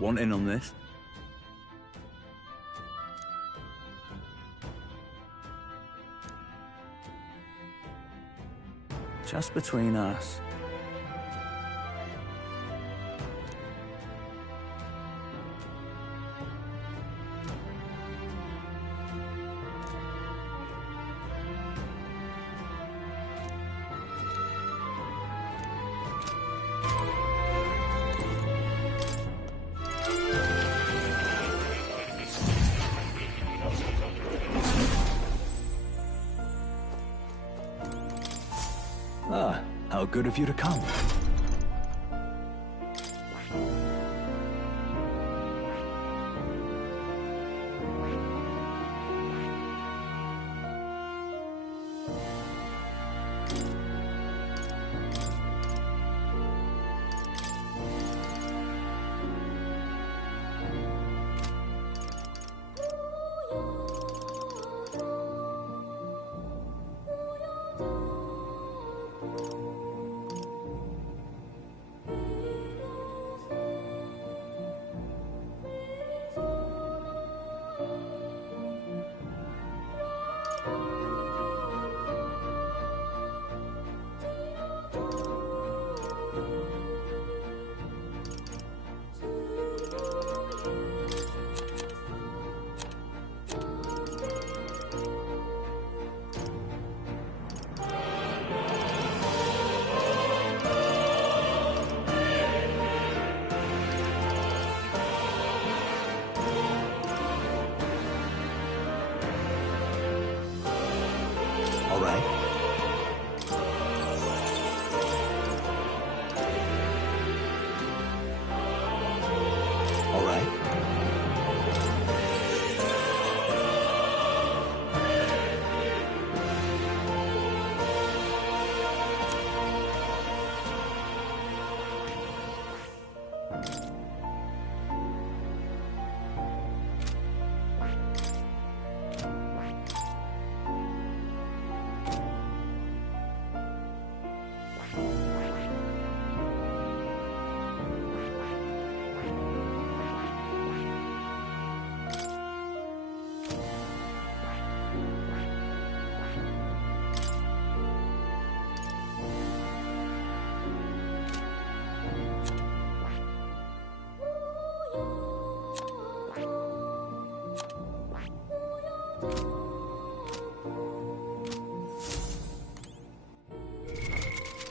Want in on this? Just between us. Ah, how good of you to come. All right. All right.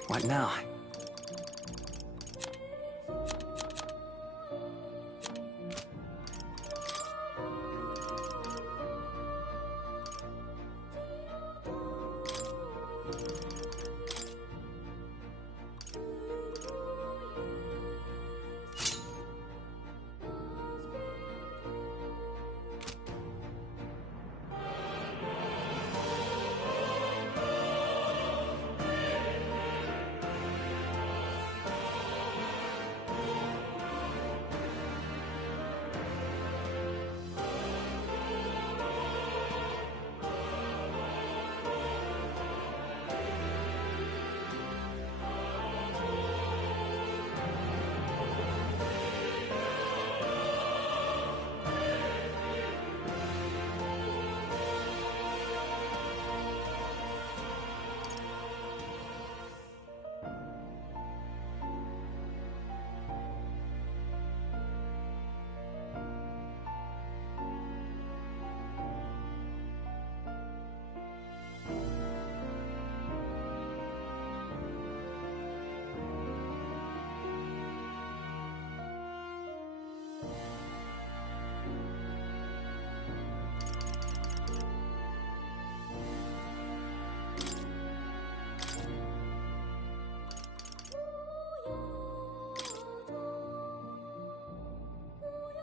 What now?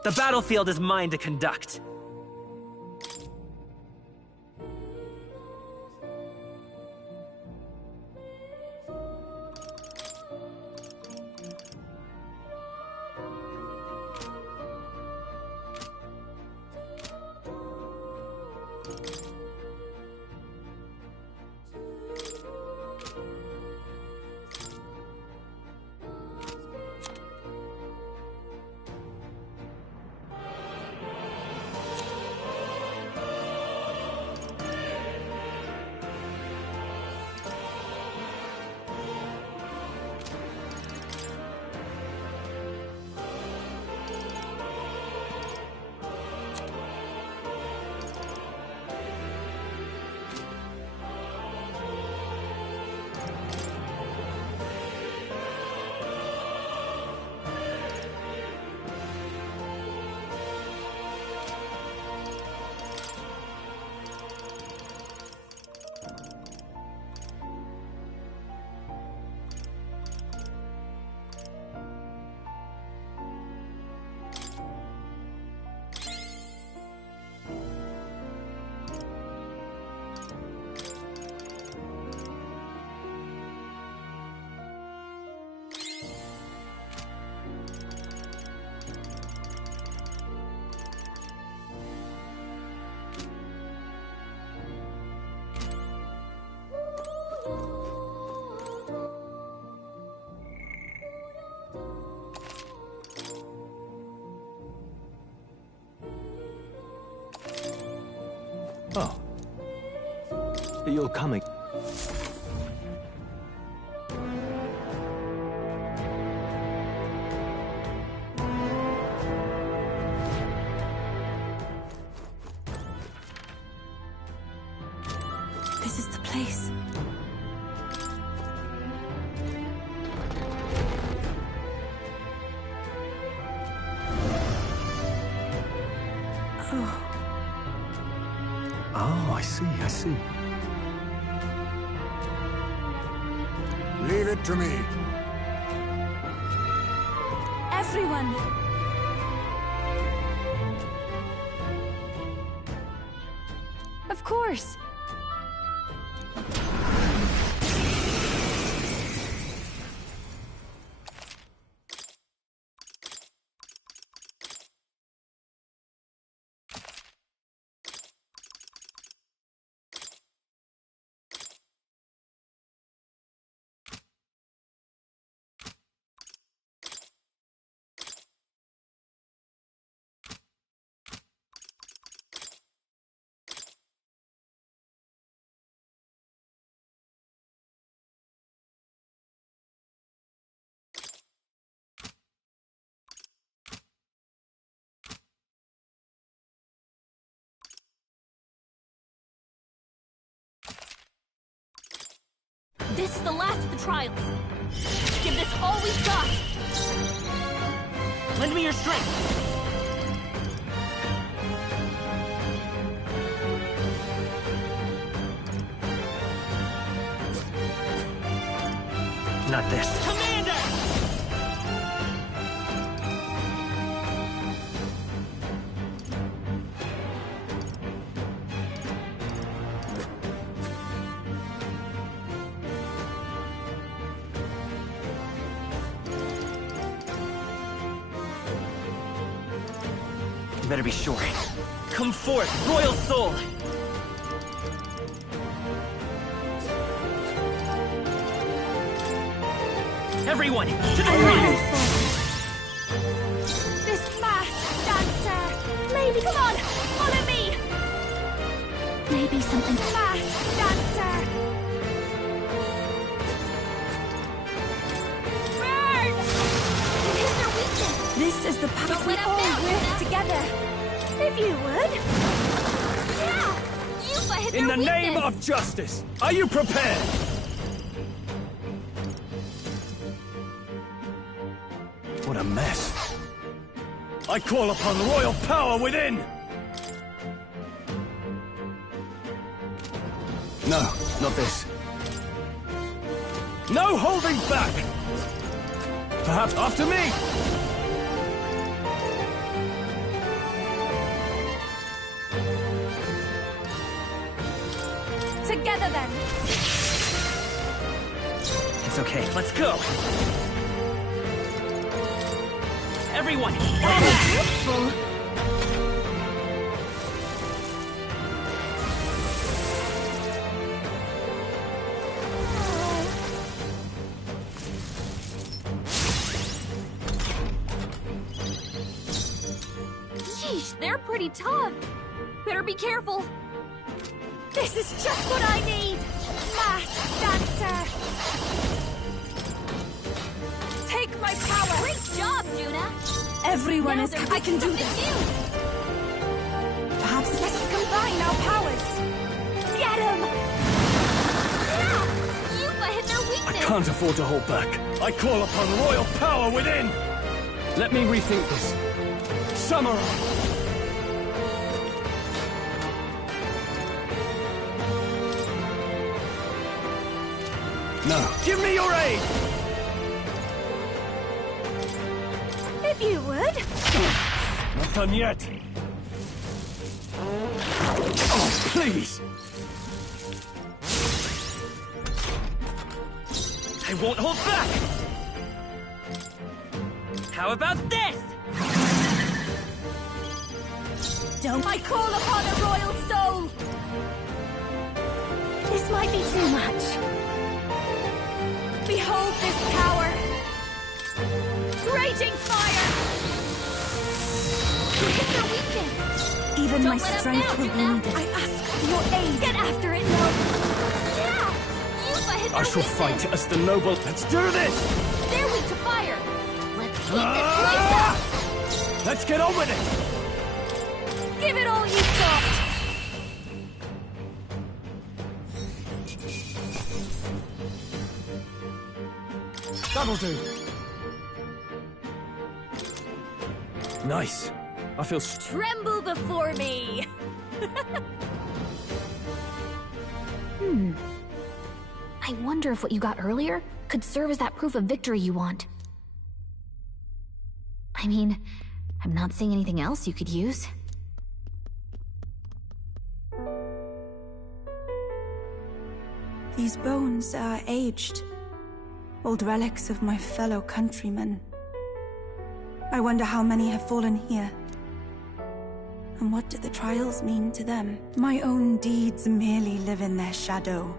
The battlefield is mine to conduct. Oh. You're coming. This is the place. Oh, I see. Leave it to me. Everyone! Of course! This is the last of the trials. Give this all we've got. Lend me your strength. Not this. Commander! You better be sure. Come forth, Royal Soul! Everyone, to the front! This masked dancer! Maybe, come on, follow me! Maybe something... Masked dancer! Burn! You hit their weakness! This is the path Don't we let 'em all down, work Luna. together. If you would. Yeah! Yuffie hit In their the name weakness. of justice, are you prepared? What a mess. I call upon the royal power within! No, not this. No holding back! Perhaps after me! Together then. It's okay, let's go! Everyone, Beautiful. Yeesh, they're pretty tough. Better be careful. This is just what I need. Masked dancer. Take my power. Great job, Juna. Everyone Now is... they're I can do something this. new. Perhaps let us combine our powers. Get him! Yeah! Yuffie hit their I weakness. can't afford to hold back. I call upon the royal power within! Let me rethink this. Samurai! No. Give me your aid! If you would. Not done yet. Oh, please! I won't hold back! How about this? Don't... I call upon a royal soul. This might be too much. Behold this power. Raging fire. You hit their weakness. Even Don't my let 'em strength down, will be Juna. needed. I ask for your aid. Get after it, no. Yeah! Yuffie hit I shall fight as the noble. Let's do this! They're weak to fire. Let's keep this place up. Let's get on with it! Give it all you've got. That'll do. Nice. I feel Tremble before me. I wonder if what you got earlier could serve as that proof of victory you want. I mean, I'm not seeing anything else you could use. These bones are aged. Old relics of my fellow countrymen. I wonder how many have fallen here. And what do the trials mean to them? My own deeds merely live in their shadow.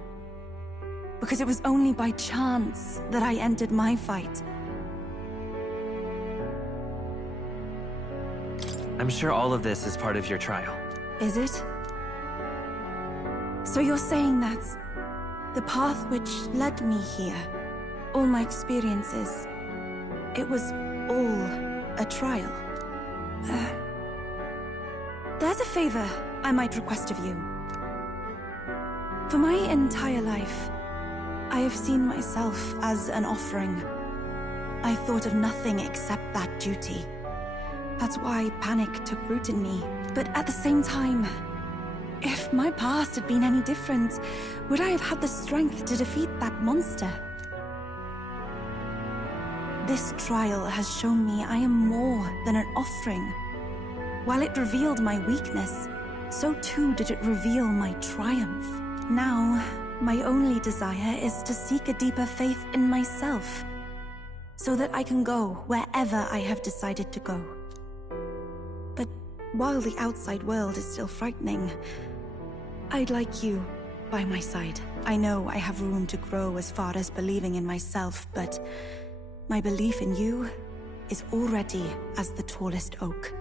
Because it was only by chance that I entered my fight. I'm sure all of this is part of your trial. Is it? So you're saying that the path which led me here, all my experiences, it was all a trial? There's a favor I might request of you. For my entire life, I have seen myself as an offering. I thought of nothing except that duty. That's why panic took root in me. But at the same time, if my past had been any different, would I have had the strength to defeat that monster? This trial has shown me I am more than an offering. While it revealed my weakness, so too did it reveal my triumph. Now, my only desire is to seek a deeper faith in myself, so that I can go wherever I have decided to go. But while the outside world is still frightening, I'd like you by my side. I know I have room to grow as far as believing in myself, but my belief in you is already as the tallest oak.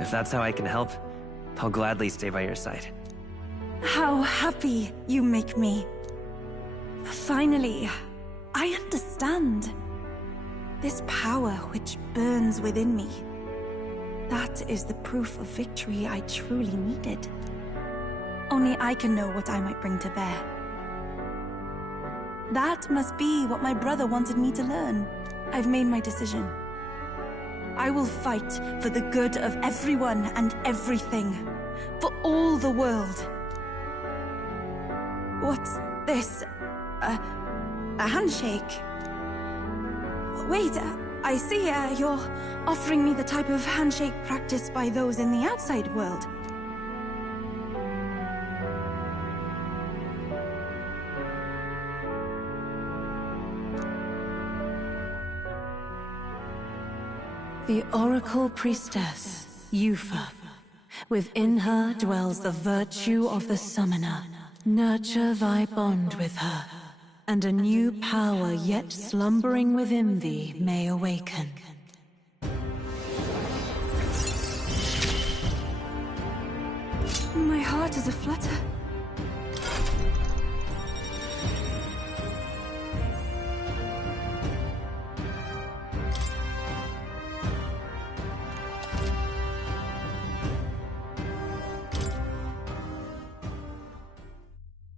If that's how I can help, I'll gladly stay by your side. How happy you make me. Finally, I understand. This power which burns within me. That is the proof of victory I truly needed. Only I can know what I might bring to bear. That must be what my brother wanted me to learn. I've made my decision. I will fight for the good of everyone and everything. For all the world. What's this? A handshake? Wait, I see you're offering me the type of handshake practiced by those in the outside world. The Oracle Priestess, Yuffie. Within her dwells the virtue of the Summoner. Nurture thy bond with her, and a new power yet slumbering within thee may awaken. My heart is aflutter.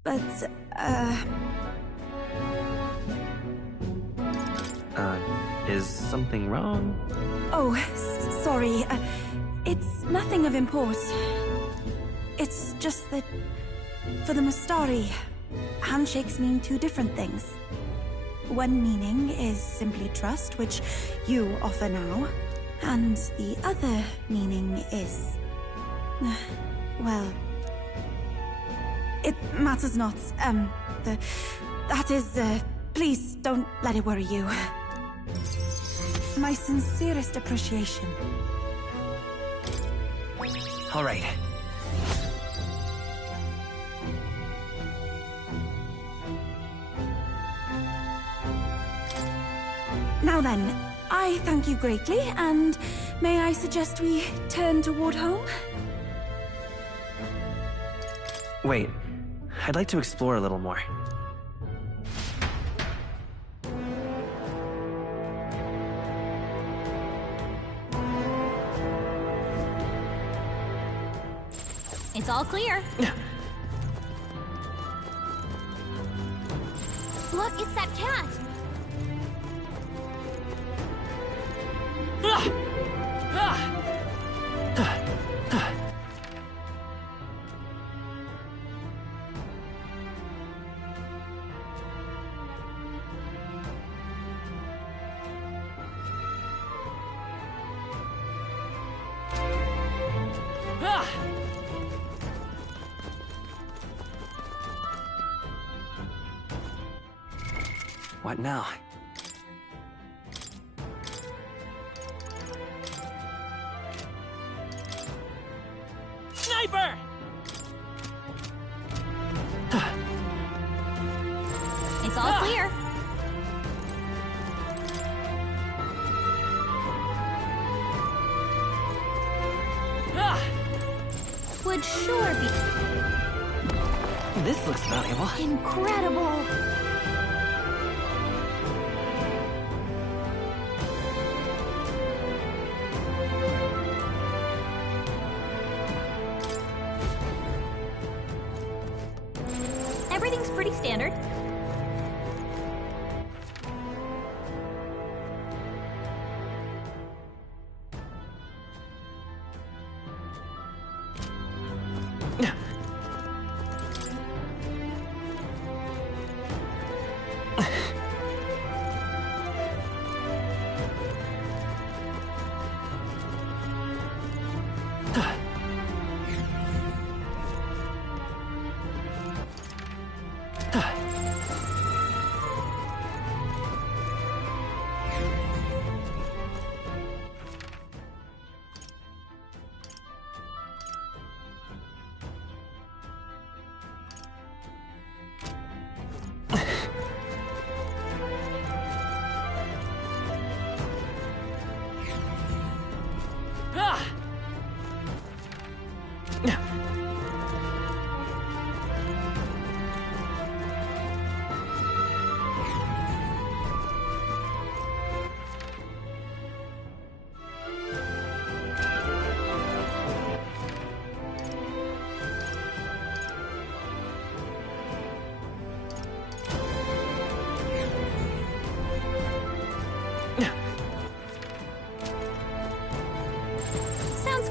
But, Is something wrong? Oh, sorry. It's nothing of import. It's just that, for the Mystari, handshakes mean two different things. One meaning is simply trust, which you offer now. And the other meaning is... well... it matters not. That is, please don't let it worry you. My sincerest appreciation. All right. Now then, I thank you greatly, and may I suggest we turn toward home? Wait, I'd like to explore a little more. It's all clear. Look, it's that cat. What now? Sniper! It's all clear. Would sure be This looks valuable. incredible. Everything's pretty standard.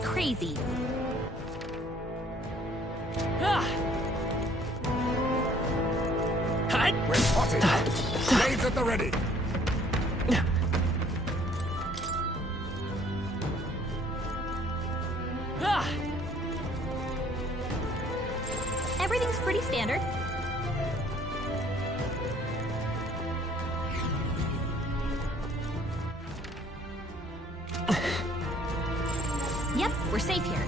Crazy. We're spotted. Blades at the ready. Everything's pretty standard. Yep, we're safe here.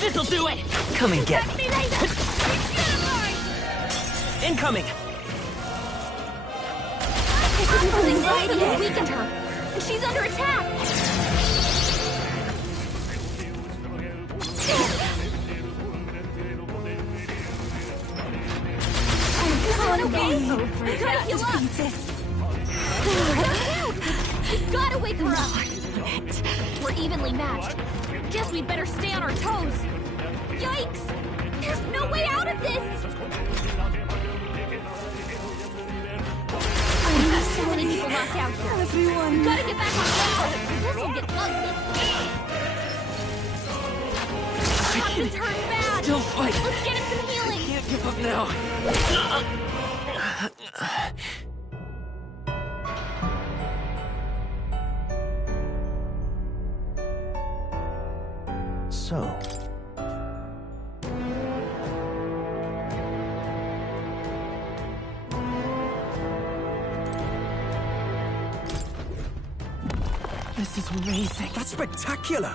This'll do it! Come and get me! Incoming! April's anxiety has weakened her, and she's under attack! Okay? We gotta heal up! We gotta wake her up! We're evenly matched. Guess we'd better stay on our toes. Yikes! There's no way out of this! So many people knocked out here. Everyone. We gotta get back on track. This'll get ugly. About to turn bad. Still fight. Let's get him some healing. Can't give up now. So... This is amazing. That's spectacular!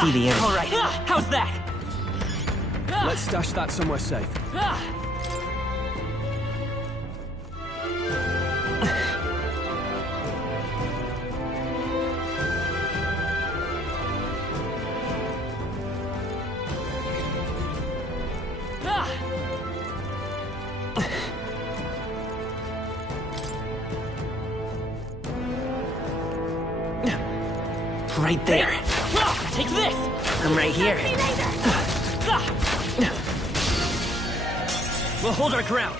see the enemy. All right, how's that? Let's stash that somewhere safe. Right there. Take this! I'm right here. We'll hold our ground.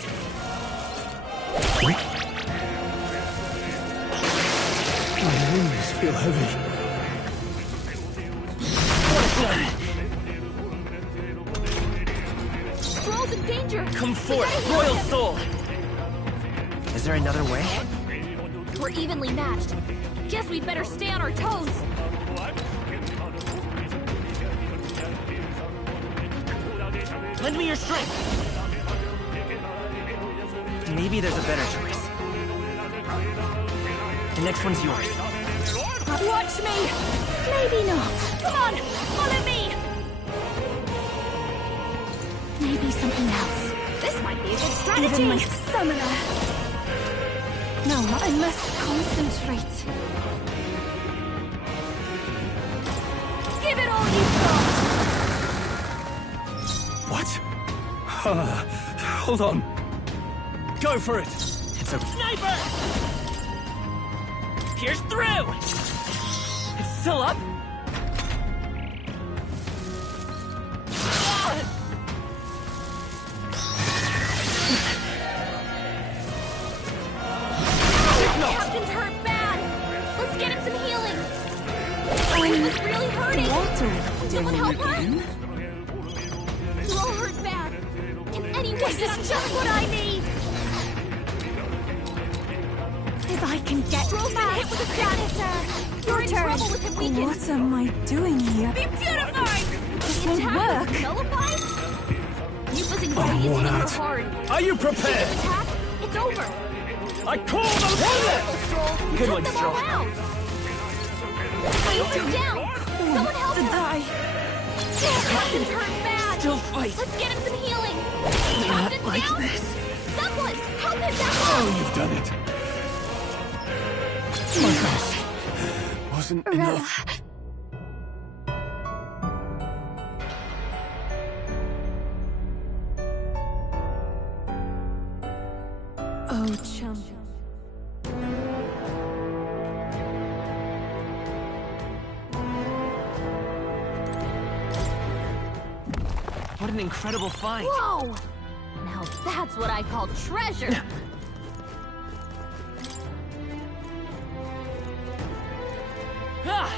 My wings feel heavy. Thrall's in danger! Come forth, Royal Soul! Is there another way? We're evenly matched. Guess we'd better stay on our toes. Lend me your strength. Maybe there's a better choice. The next one's yours. Watch me! Maybe not. Come on, follow me! Maybe something else. This might be a good strategy. Even my summoner. No, I must concentrate. Give it all you've got! What? Hold on. Go for it. It's a Sniper! Pierce through! It's still up? Captain's hurt bad! Let's get him some healing! He was really hurting! Walter, Someone help her? again? Thrall hurt bad! Can anyone This is just what I need! If I can get Thrall's been hit with a status! You're in trouble with him weakened! What am I doing here? Be beautified! This The won't attack work. was nullified? Yufa's anxiety is worn hitting her out. hard. Are you prepared? Attack? It's over! I call the Careful, Stroll! You Good took one, them Stroll. all out! Yufa's down! Someone help To him! die. Captain's hurt bad! Still fight. Let's get him some healing! not Captain's like down! this. Someone! Help him back Oh, up! you've done it. My best wasn't enough. Oh, champion. What an incredible find. Whoa! Now that's what I call treasure! Ah!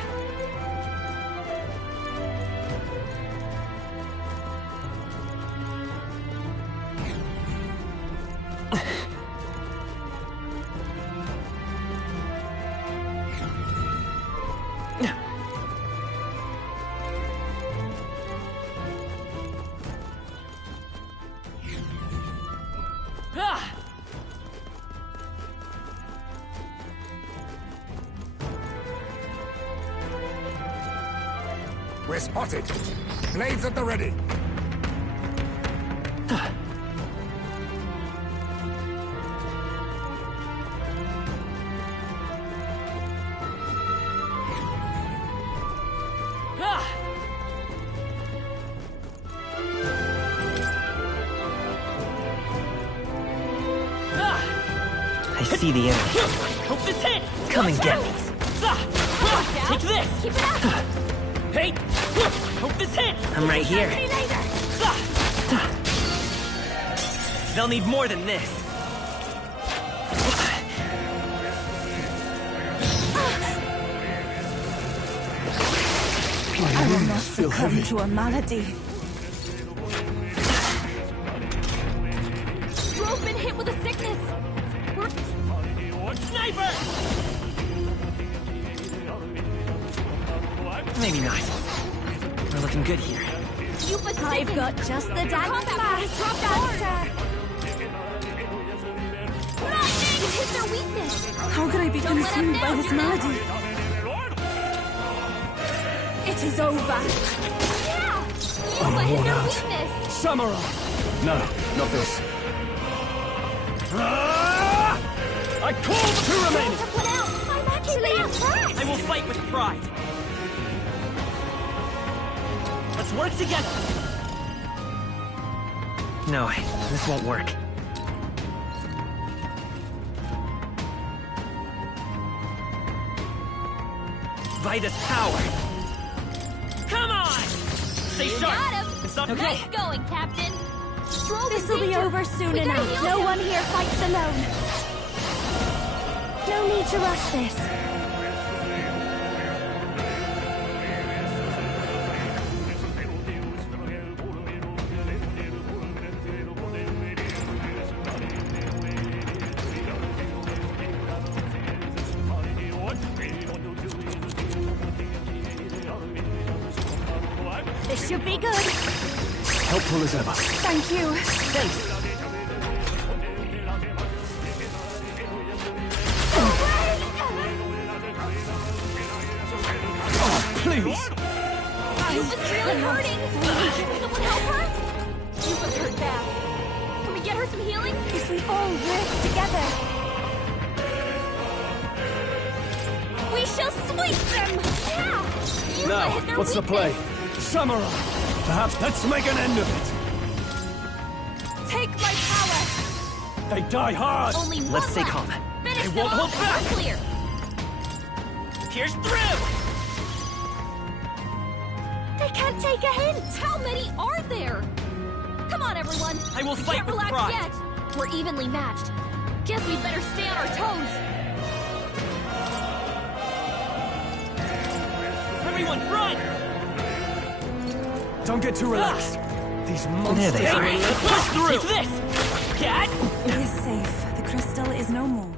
Ah! We're spotted. Blades at the ready. Ah! Ah! I see the enemy. Hope this hits! Come and get me. Ah! Take this! Keep it up! Hey! Hope this hits! I'm right here. See you later! They'll need more than this. I will not succumb to a malady. Stroll's been hit with a sickness! We're... Sniper! Maybe not. We're looking good here. Yufa's I've sickened. got just the Their dance combat mode has dropped hard! Lightning! You hit their weakness! How could I be Don't let up consumed now, by this you're not. malady? It is over. Yeah! I'm Yufa hit worn their out. weakness! Samurai! No, not this. Ah! I call the two remaining! To put out! I'm actually impressed! I will fight with pride. Let's work together. No, this won't work. Vitus power! Come on! Stay You sharp. got him! It's not Nice going, Captain! Stroll's in This'll be danger. over soon We gotta enough. heal No him. one here fights alone. No need to rush this. This should be good. Helpful as ever. Thank you. Thanks. Please! Yufa's really hurting! Someone help her! Yufa's hurt bad. Can we get her some healing? If we all work together. We shall sweep them! Yeah! Yufa Now, hit their what's the play? weakness. Samurai! Perhaps let's make an end of it! Take my power! They die hard! Only one Let's stay left. calm. Finish I them won't off hold and back. we're clear! Pierce through! They can't take a hint! How many are there? Come on, everyone! I will We fight can't with relax pride. yet! We're evenly matched. Guess we better stay on our toes! Everyone, run! Don't get too relaxed. These monsters... they are. Hey, let's push through! Take this! Cat! It is safe. The crystal is no more.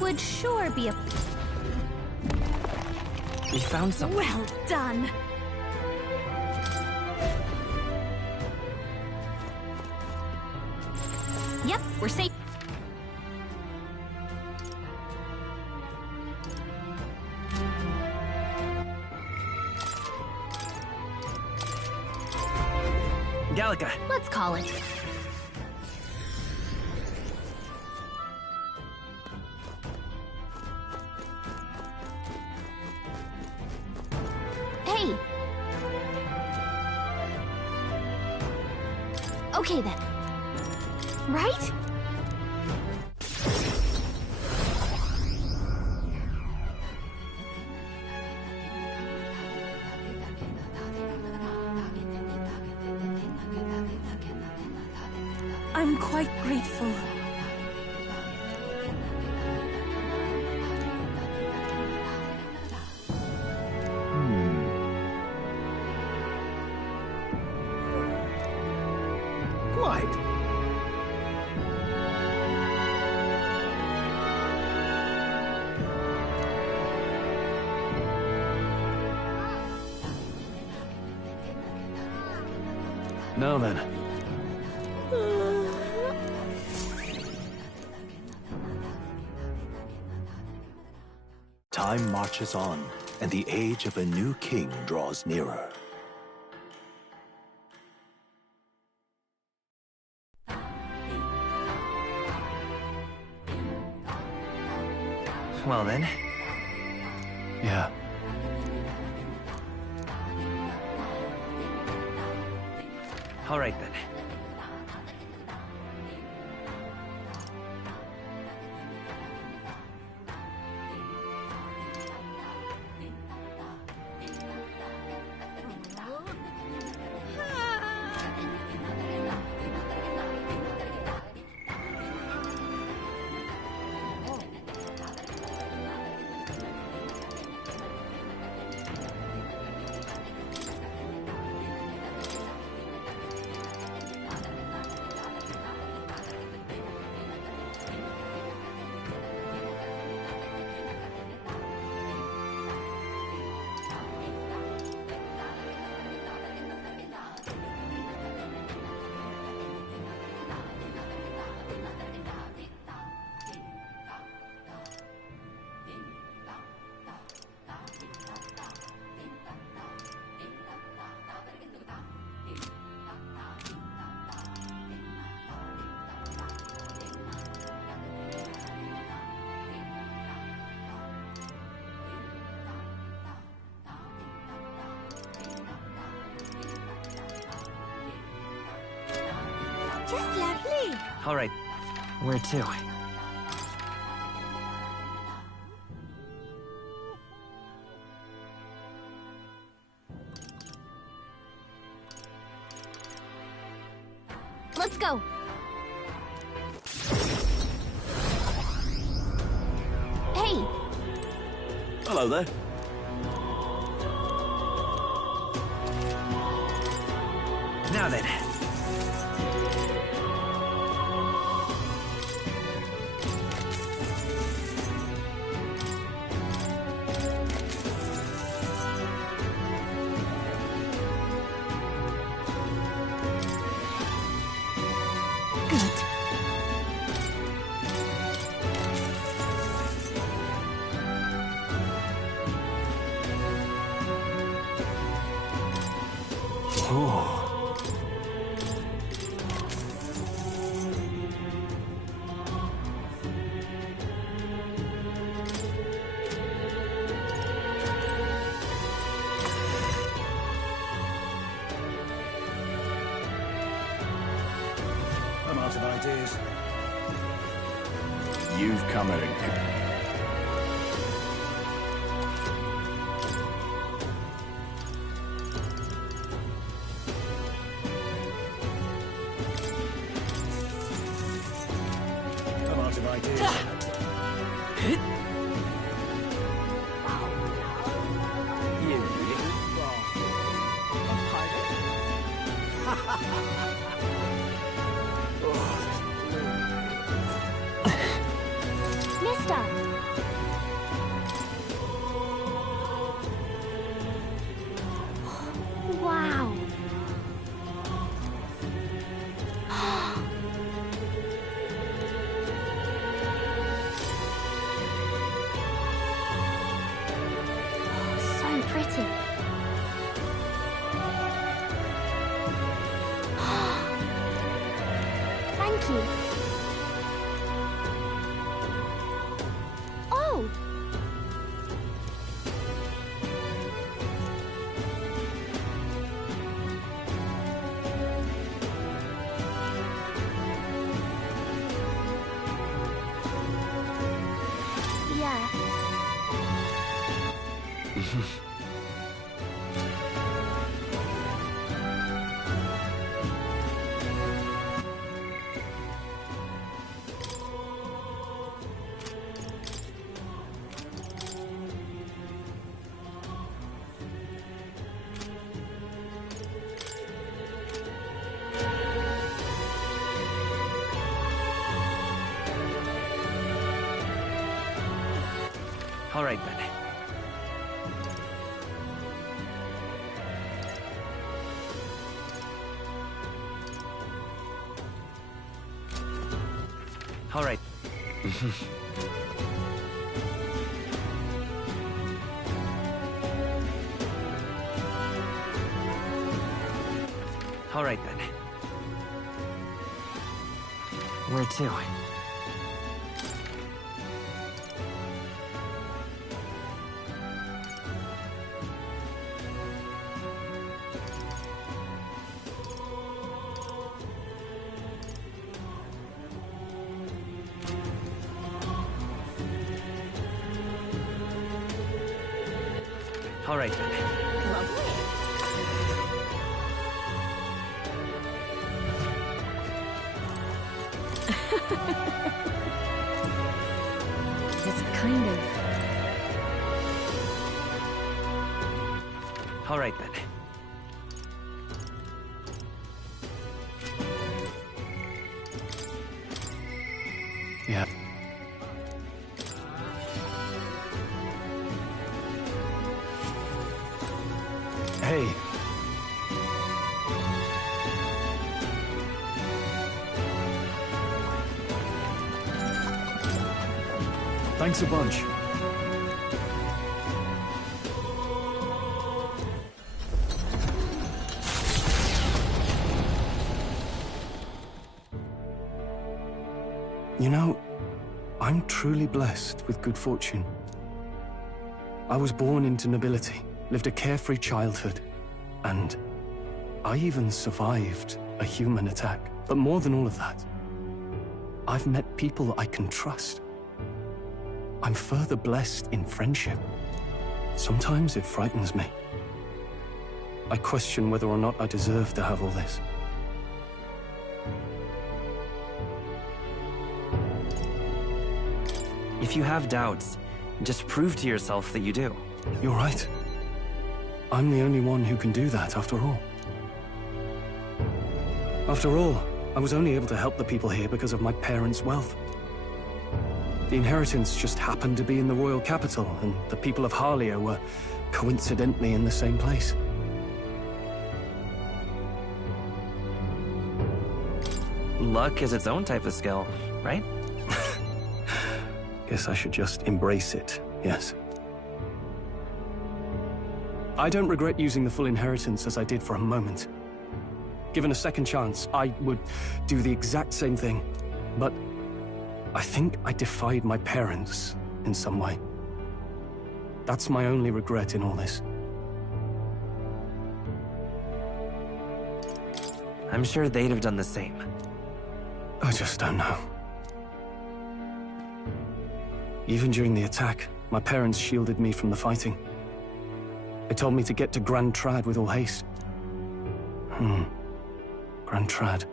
Would sure be a... We found something. Well done. Yep, we're safe. Gallica, Let's call it. Hey! Okay then. Right? I'm quite grateful. Quite. Now then. Time marches on, and the age of a new king draws nearer. well then. Yeah. All right then. All right. Where to? Let's go. Hey, Hello there. Now then. Good. Oh, I'm out of ideas. You've come at it. I'm out of ideas. You little Mister. Wow. So pretty. Thank you. Oh! Yeah. All right, then. All right. All right, then. Where to? All right, then. It's kind of... All right, then. yeah. Hey, Thanks a bunch. you know, I'm truly blessed with good fortune. I was born into nobility, lived a carefree childhood, and I even survived a human attack. But more than all of that, I've met people I can trust. I'm further blessed in friendship. Sometimes it frightens me. I question whether or not I deserve to have all this. If you have doubts, just prove to yourself that you do. You're right. I'm the only one who can do that, after all. After all, I was only able to help the people here because of my parents' wealth. The inheritance just happened to be in the royal capital, and the people of Harlia were coincidentally in the same place. Luck is its own type of skill, right? Guess I should just embrace it, yes. I don't regret using the full inheritance as I did for a moment. Given a second chance, I would do the exact same thing. But I think I defied my parents in some way. That's my only regret in all this. I'm sure they'd have done the same. I just don't know. Even during the attack, my parents shielded me from the fighting. They told me to get to Grand Trad with all haste. Grand Trad.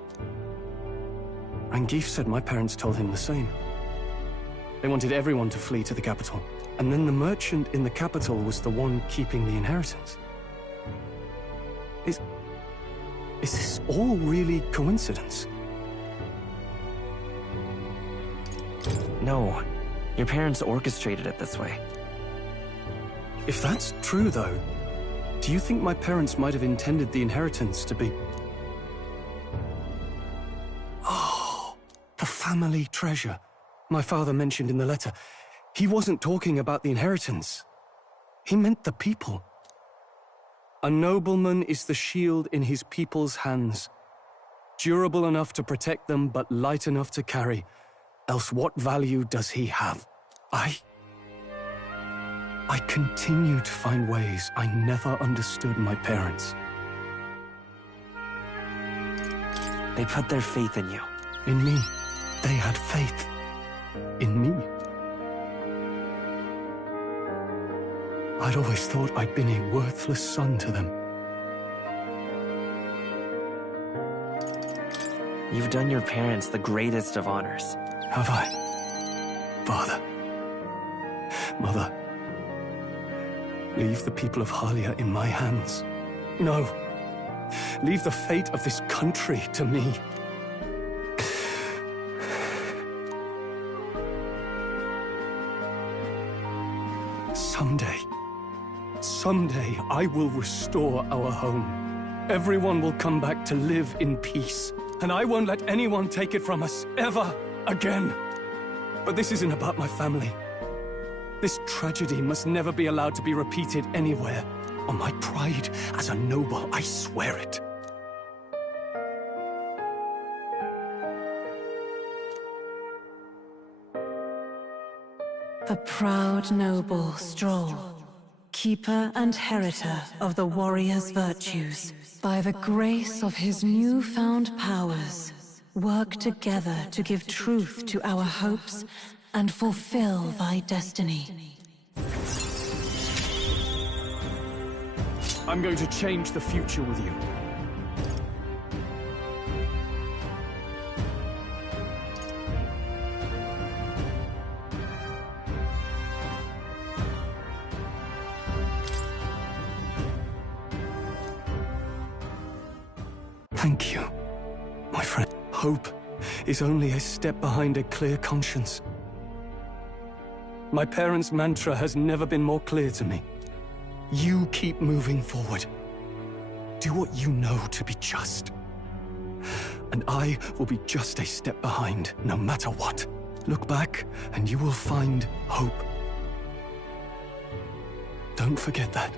Rangeef said my parents told him the same. They wanted everyone to flee to the capital. And then the merchant in the capital was the one keeping the inheritance. Is this all really coincidence? No. Your parents orchestrated it this way. If that's true, though, do you think my parents might have intended the inheritance to be... Oh, the family treasure my father mentioned in the letter. He wasn't talking about the inheritance. He meant the people. A nobleman is the shield in his people's hands, durable enough to protect them, but light enough to carry. Else what value does he have? I continue to find ways I never understood my parents. They put their faith in you. In me. They had faith. In me. I'd always thought I'd been a worthless son to them. You've done your parents the greatest of honors. Have I? Father. Mother. Leave the people of Harlia in my hands. No. Leave the fate of this country to me. Someday, I will restore our home. Everyone will come back to live in peace. And I won't let anyone take it from us, ever again. But this isn't about my family. This tragedy must never be allowed to be repeated anywhere. On my pride as a noble, I swear it. The proud noble Stroll, keeper and heritor of the warrior's virtues, by the grace of his newfound powers, work together to give truth to our hopes and fulfill thy destiny. I'm going to change the future with you. Thank you, my friend. Hope is only a step behind a clear conscience. My parents' mantra has never been more clear to me. You keep moving forward. Do what you know to be just. And I will be just a step behind, no matter what. Look back, and you will find hope. Don't forget that.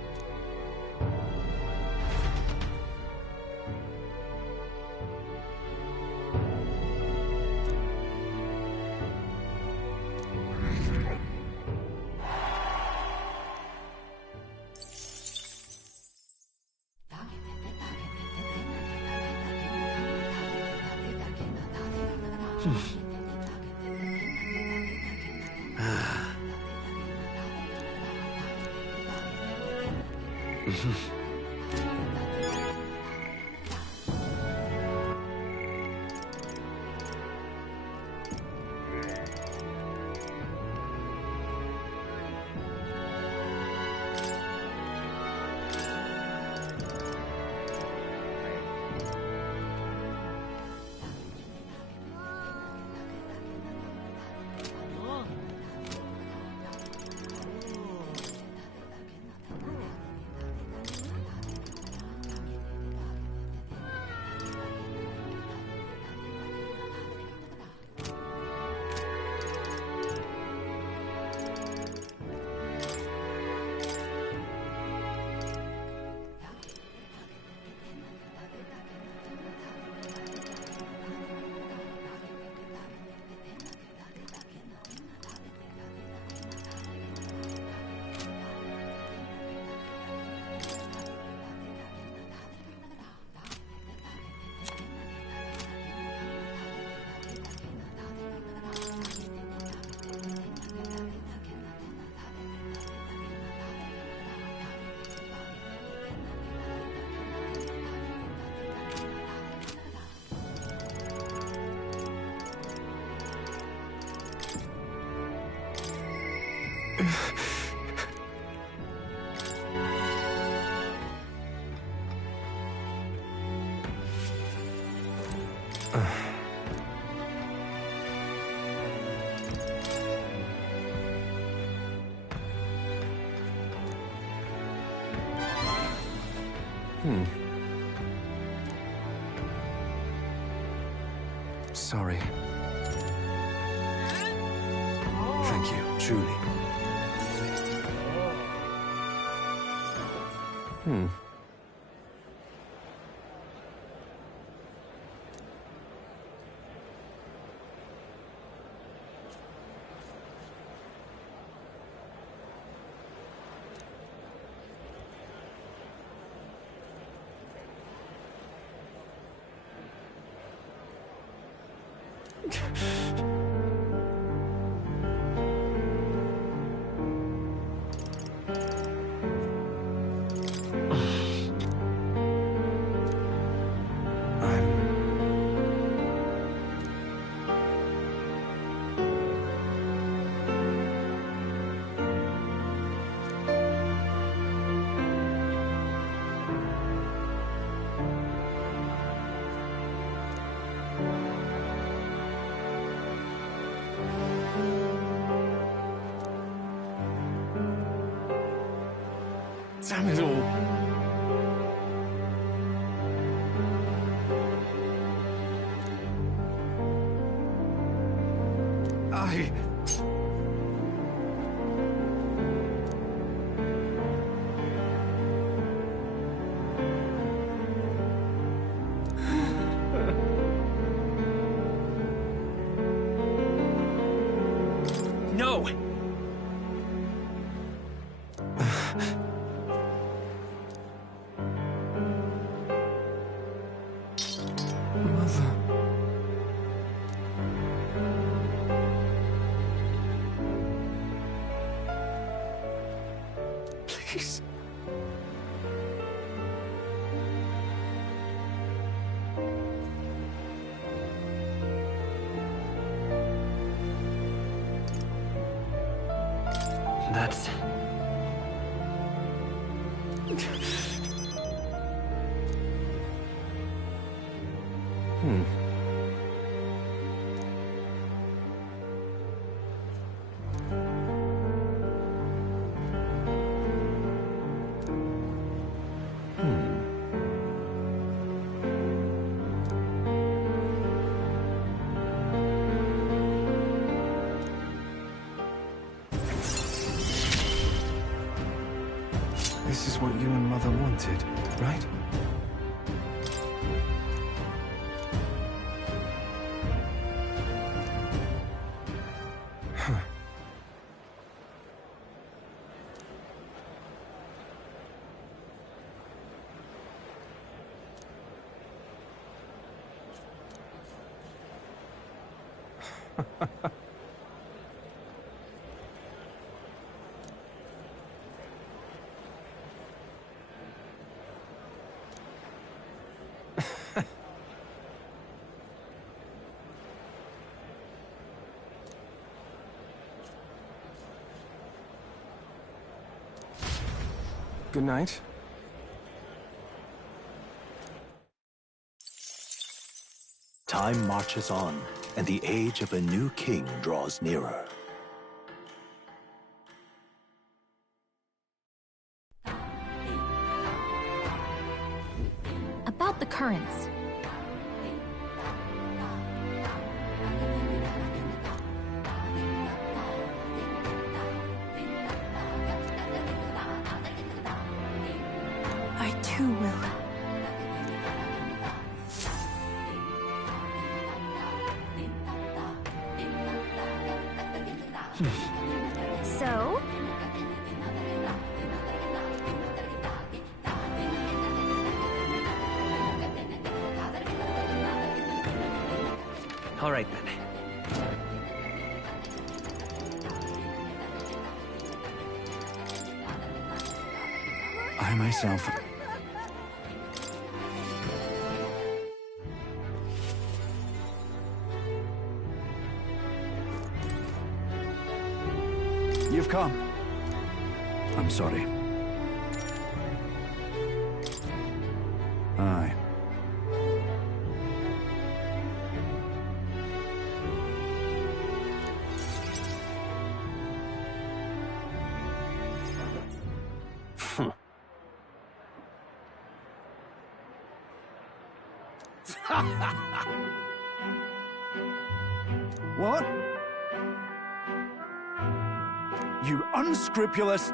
Sorry. Thank you, truly. Damn it all. No! Please. That's... This is what you and Mother wanted, right? Huh. Good night. Time marches on, and the age of a new king draws nearer. About the currents. I too will. So? All right, then. I myself... You've come. I'm sorry. Aye. What? You unscrupulous...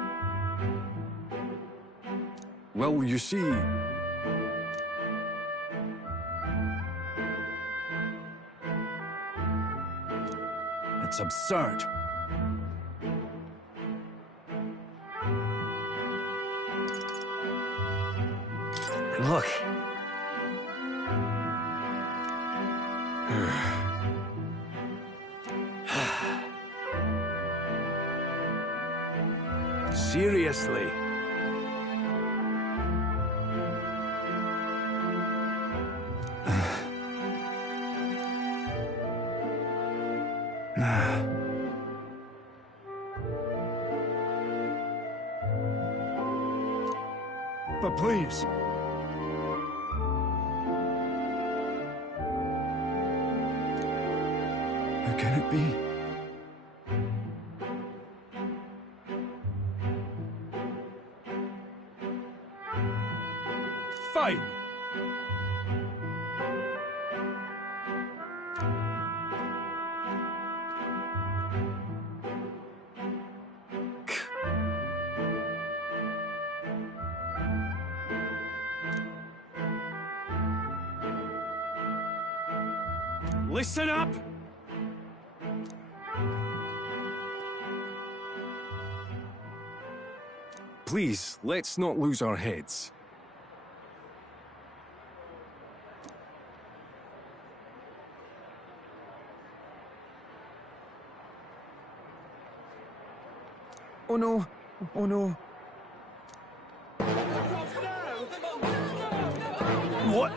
Well, you see... It's absurd. Look. Seriously? But please. How can it be? Fine. Listen up! Please, let's not lose our heads. Oh no! Oh no! What?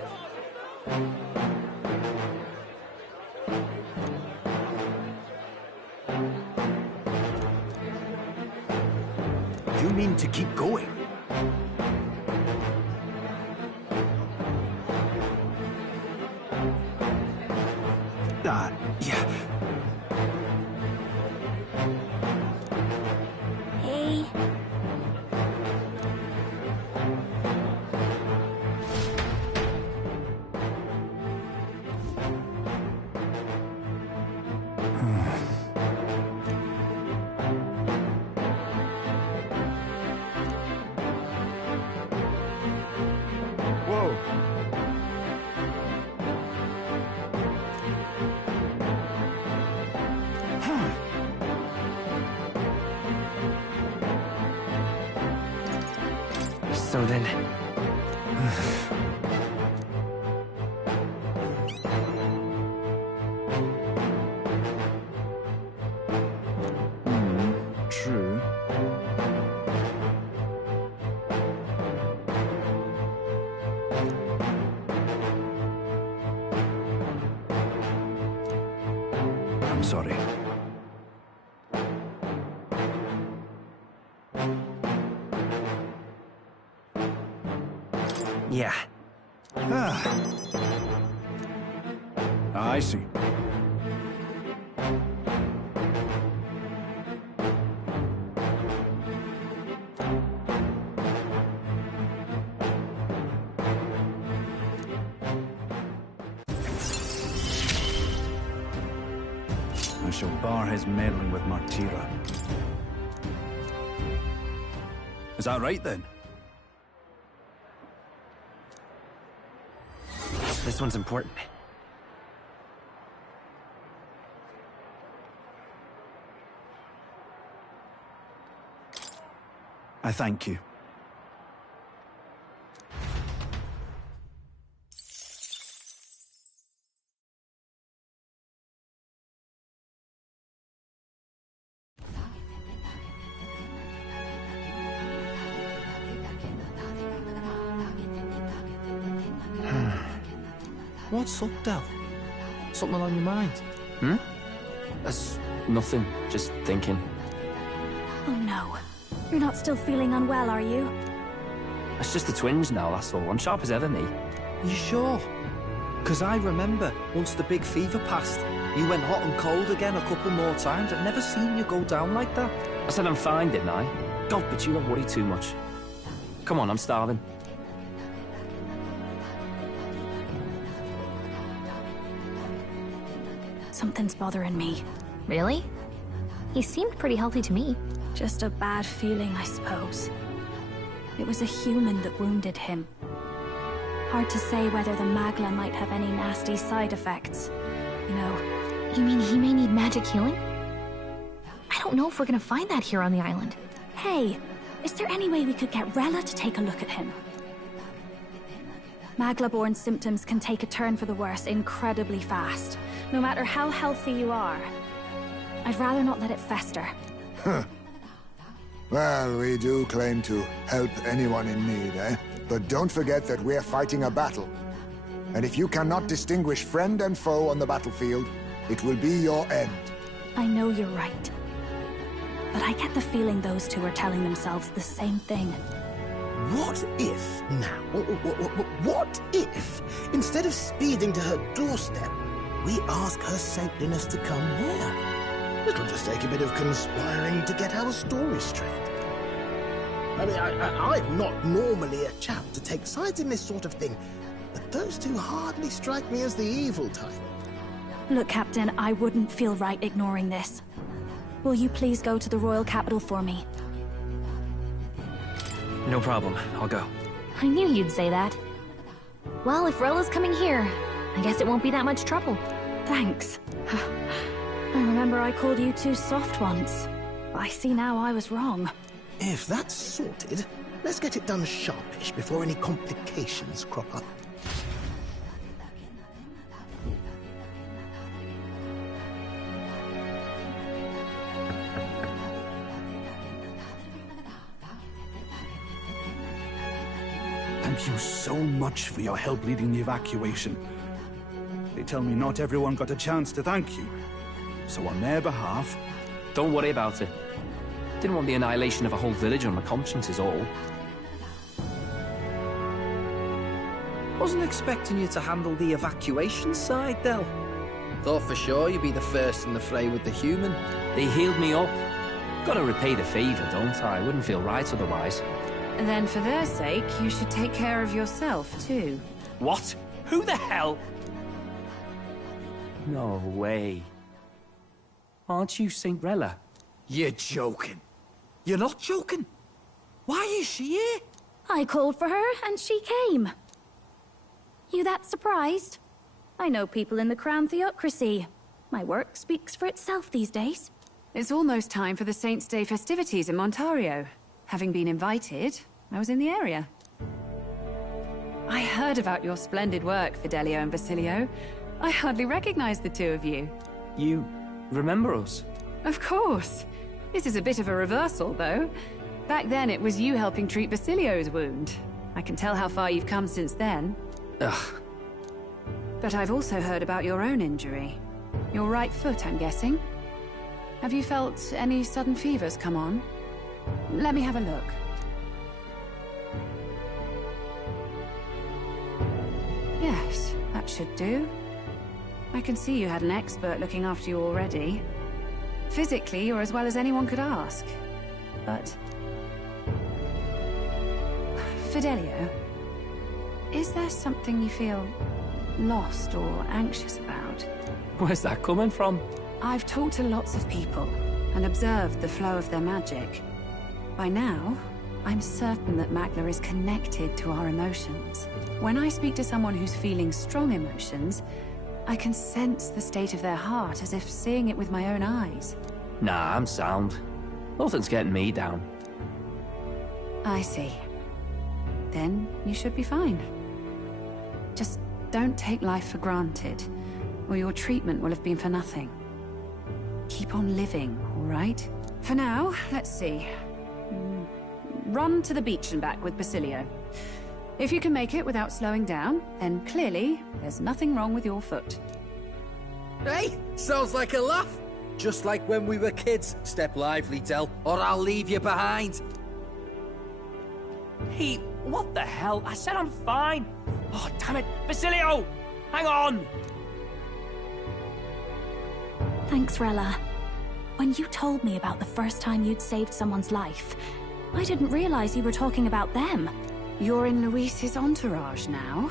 You mean to keep going? Yeah. Hey. Whoa. So then... True. I'm sorry. Yeah. I see. I shall bar his meddling with Martira. Is that right, then? This one's important. I thank you. What's up, Del? Something on your mind? Hmm? That's nothing. Just thinking. Oh no. You're not still feeling unwell, are you? It's just the twinge now, that's all. I'm sharp as ever, me. You sure? Because I remember, once the big fever passed, you went hot and cold again a couple more times. I've never seen you go down like that. I said I'm fine, didn't I? God, but you don't worry too much. Come on, I'm starving. Something's bothering me. Really? He seemed pretty healthy to me. Just a bad feeling, I suppose. It was a human that wounded him. Hard to say whether the Magla might have any nasty side effects. You know. You mean he may need magic healing? I don't know if we're gonna find that here on the island. Hey, is there any way we could get Rella to take a look at him? Magla-born symptoms can take a turn for the worse incredibly fast, no matter how healthy you are. I'd rather not let it fester. Huh. Well, we do claim to help anyone in need, eh? But don't forget that we're fighting a battle. And if you cannot distinguish friend and foe on the battlefield, it will be your end. I know you're right. But I get the feeling those two are telling themselves the same thing. What if, now, what if, instead of speeding to her doorstep, we ask her saintliness to come here? It'll just take a bit of conspiring to get our story straight. I mean, I'm not normally a chap to take sides in this sort of thing, but those two hardly strike me as the evil type. Look, Captain, I wouldn't feel right ignoring this. Will you please go to the royal capital for me? No problem. I'll go. I knew you'd say that. Well, if Rella's coming here, I guess it won't be that much trouble. Thanks. I remember I called you too soft once. I see now I was wrong. If that's sorted, let's get it done sharpish before any complications crop up. Thank you so much for your help leading the evacuation. They tell me not everyone got a chance to thank you. So on their behalf... Don't worry about it. Didn't want the annihilation of a whole village on my conscience is all. Wasn't expecting you to handle the evacuation side, Del. Thought for sure you'd be the first in the fray with the human. They healed me up. Gotta repay the favor, don't I? Wouldn't feel right otherwise. And then for their sake, you should take care of yourself, too. What? Who the hell? No way. Aren't you Saint Rella? You're joking. You're not joking. Why is she here? I called for her, and she came. You that surprised? I know people in the Crown Theocracy. My work speaks for itself these days. It's almost time for the Saints' Day festivities in Montario. Having been invited, I was in the area. I heard about your splendid work, Fidelio and Basilio. I hardly recognized the two of you. You remember us? Of course. This is a bit of a reversal, though. Back then, it was you helping treat Basilio's wound. I can tell how far you've come since then. Ugh. But I've also heard about your own injury. Your right foot, I'm guessing. Have you felt any sudden fevers come on? Let me have a look. should do. I can see you had an expert looking after you already. Physically, you're as well as anyone could ask. But... Fidelio, is there something you feel lost or anxious about? Where's that coming from? I've talked to lots of people and observed the flow of their magic. By now, I'm certain that Magla is connected to our emotions. When I speak to someone who's feeling strong emotions, I can sense the state of their heart as if seeing it with my own eyes. Nah, I'm sound. Nothing's getting me down. I see. Then you should be fine. Just don't take life for granted, or your treatment will have been for nothing. Keep on living, all right? For now, let's see. Run to the beach and back with Basilio. If you can make it without slowing down, then clearly there's nothing wrong with your foot. Hey, sounds like a laugh. Just like when we were kids. Step lively, Del, or I'll leave you behind. Hey, what the hell? I said I'm fine. Oh, damn it. Basilio! Hang on! Thanks, Rella. When you told me about the first time you'd saved someone's life, I didn't realize you were talking about them. You're in Luis's entourage now.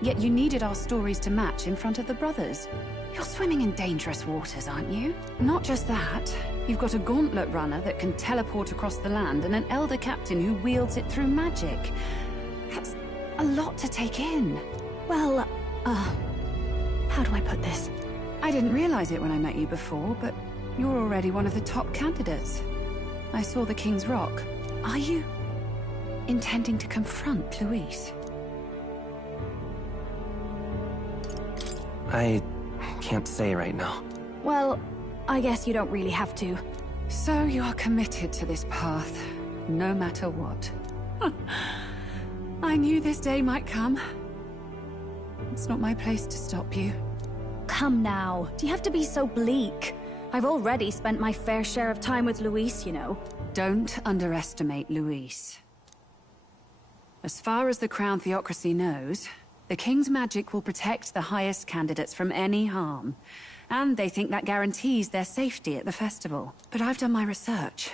Yet you needed our stories to match in front of the brothers. You're swimming in dangerous waters, aren't you? Not just that, you've got a gauntlet runner that can teleport across the land and an elder captain who wields it through magic. That's a lot to take in. Well, how do I put this? I didn't realize it when I met you before, but you're already one of the top candidates. I saw the King's Rock. Are you intending to confront Luis? I can't say right now. Well, I guess you don't really have to. So you are committed to this path, no matter what. I knew this day might come. It's not my place to stop you. Come now, do you have to be so bleak? I've already spent my fair share of time with Luis, you know. Don't underestimate Luis. As far as the Crown Theocracy knows, the King's magic will protect the highest candidates from any harm. And they think that guarantees their safety at the festival. But I've done my research.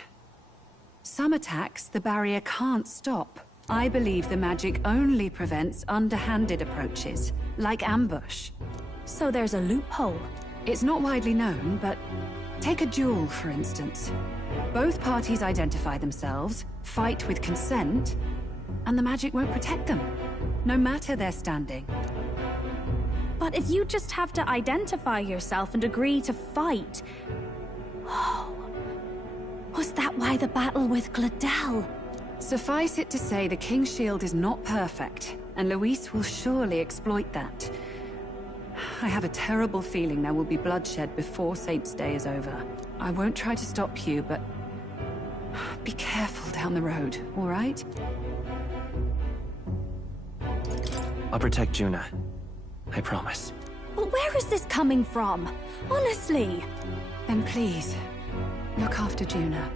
Some attacks the barrier can't stop. I believe the magic only prevents underhanded approaches, like ambush. So there's a loophole? It's not widely known, but take a duel, for instance. Both parties identify themselves, fight with consent, and the magic won't protect them, no matter their standing. But if you just have to identify yourself and agree to fight... Oh, was that why the battle with Gladel? Suffice it to say, the King's Shield is not perfect, and Luis will surely exploit that. I have a terrible feeling there will be bloodshed before Saint's Day is over. I won't try to stop you, but be careful down the road, all right? I'll protect Juna. I promise. But where is this coming from? Honestly. Then please, look after Juna.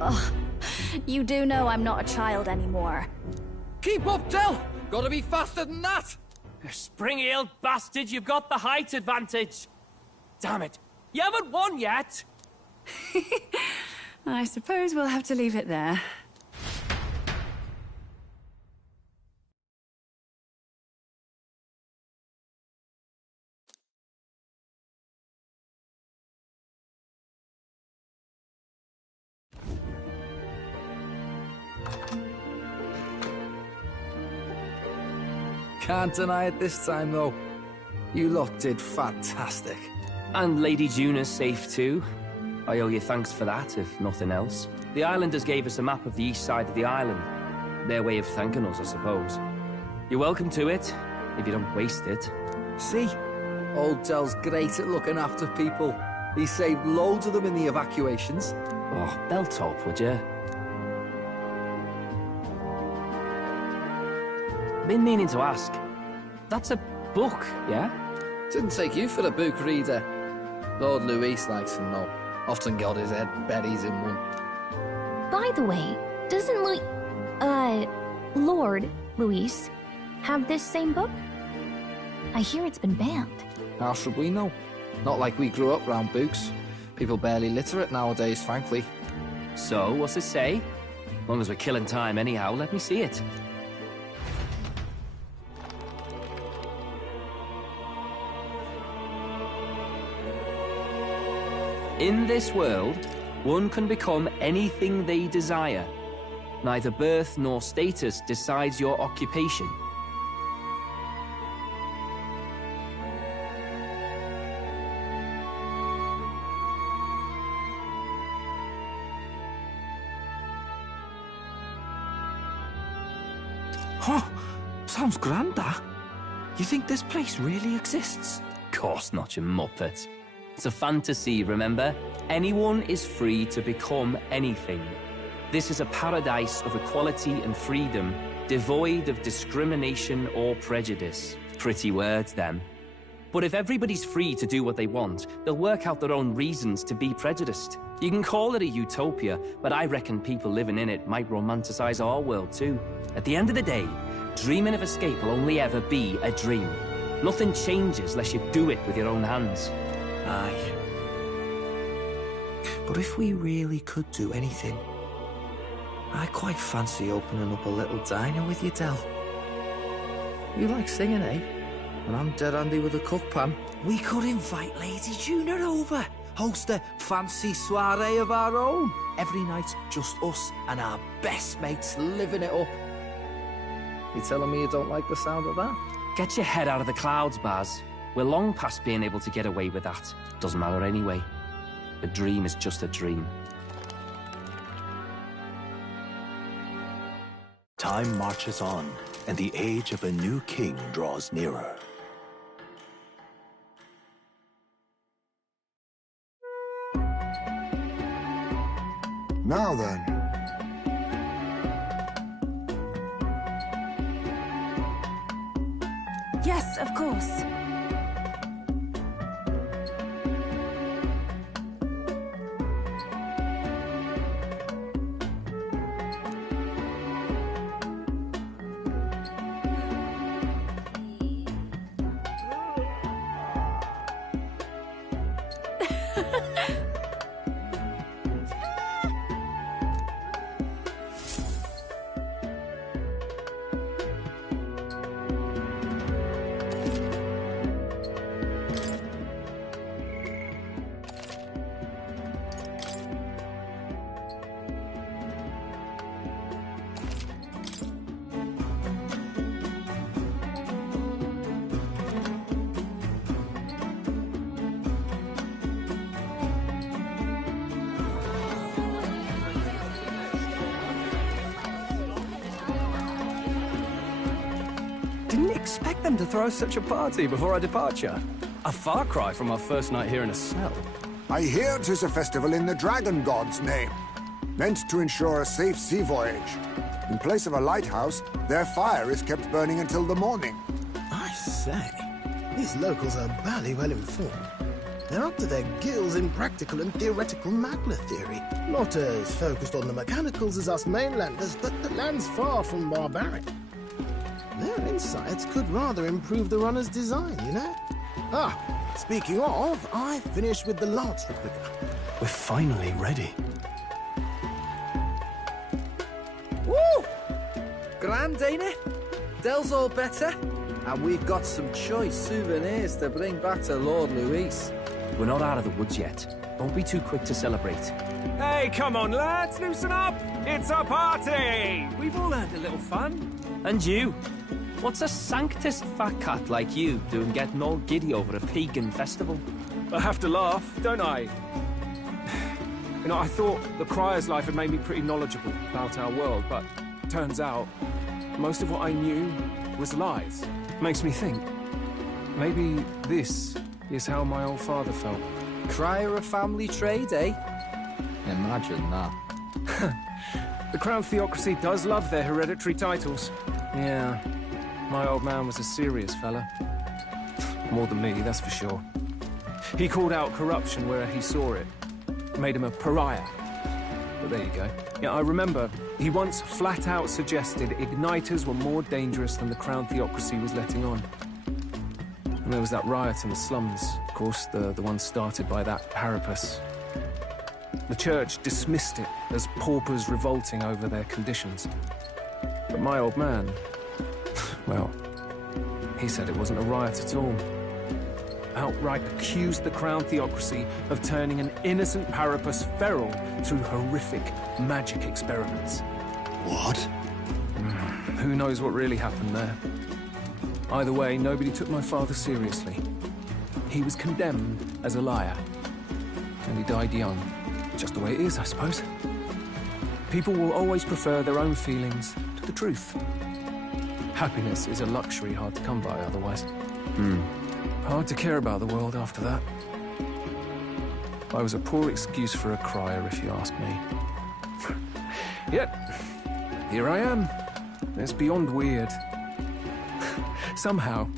Ugh. You do know I'm not a child anymore. Keep up, Del! Gotta be faster than that! You spring-heeled bastard, you've got the height advantage. Damn it, you haven't won yet! I suppose we'll have to leave it there. Can't deny it this time, though. You lot did fantastic. And Lady Juna's safe too. I owe you thanks for that, if nothing else. The islanders gave us a map of the east side of the island. Their way of thanking us, I suppose. You're welcome to it, if you don't waste it. See? Old Del's great at looking after people. He saved loads of them in the evacuations. Oh, belt up, would you? Been meaning to ask. That's a book, yeah? Didn't take you for a book reader. Lord Luis likes them though. Often got his head buried in one. By the way, doesn't Lord Luis have this same book? I hear it's been banned. How should we know? Not like we grew up round books. People barely literate nowadays, frankly. So, what's it say? As long as we're killing time anyhow, let me see it. In this world, one can become anything they desire. Neither birth nor status decides your occupation. Huh, sounds grand, that. You think this place really exists? Course not, you muppet. It's a fantasy, remember? Anyone is free to become anything. This is a paradise of equality and freedom, devoid of discrimination or prejudice. Pretty words, them. But if everybody's free to do what they want, they'll work out their own reasons to be prejudiced. You can call it a utopia, but I reckon people living in it might romanticize our world too. At the end of the day, dreaming of escape will only ever be a dream. Nothing changes unless you do it with your own hands. Aye. But if we really could do anything, I quite fancy opening up a little diner with you, Del. You like singing, eh? And I'm dead handy with a cook pan. We could invite Lady Juna over. Host a fancy soiree of our own. Every night, just us and our best mates living it up. You telling me you don't like the sound of that? Get your head out of the clouds, Baz. We're long past being able to get away with that. Doesn't matter anyway. A dream is just a dream. Time marches on, and the age of a new king draws nearer. Now then. Yes, of course. Didn't expect them to throw such a party before our departure. A far cry from our first night here in a cell. I hear 'tis a festival in the Dragon God's name, meant to ensure a safe sea voyage. In place of a lighthouse, their fire is kept burning until the morning. I say, these locals are bally well informed. They're up to their gills in practical and theoretical magna theory. Not as focused on the mechanicals as us mainlanders, but the land's far from barbaric. Their insights could rather improve the runner's design, you know? Ah, speaking of, I finished with the Lance replica. We're finally ready. Woo! Grand, ain't it? Del's all better. And we've got some choice souvenirs to bring back to Lord Luis. We're not out of the woods yet. Don't be too quick to celebrate. Hey, come on, lads, loosen up! It's a party! We've all had a little fun. And you? What's a sanctist fat cat like you doing getting all giddy over a pagan festival? I have to laugh, don't I? You know, I thought the Crier's life had made me pretty knowledgeable about our world, but turns out most of what I knew was lies. Makes me think, maybe this is how my old father felt. Crier of family trade, eh? Imagine that. The Crown Theocracy does love their hereditary titles. Yeah, my old man was a serious fella. More than me, that's for sure. He called out corruption where he saw it. Made him a pariah. But there you go. Yeah, I remember he once flat out suggested igniters were more dangerous than the Crown Theocracy was letting on. And there was that riot in the slums, of course, the one started by that Parapus. The church dismissed it as paupers revolting over their conditions. But my old man, well, he said it wasn't a riot at all. Outright accused the Crown Theocracy of turning an innocent Parapus feral through horrific magic experiments. What? Who knows what really happened there? Either way, nobody took my father seriously. He was condemned as a liar. And he died young. Just the way it is, I suppose. People will always prefer their own feelings to the truth. Happiness is a luxury hard to come by otherwise. Hard to care about the world after that. I was a poor excuse for a crier, if you ask me. Yet, here I am. It's beyond weird. Somehow,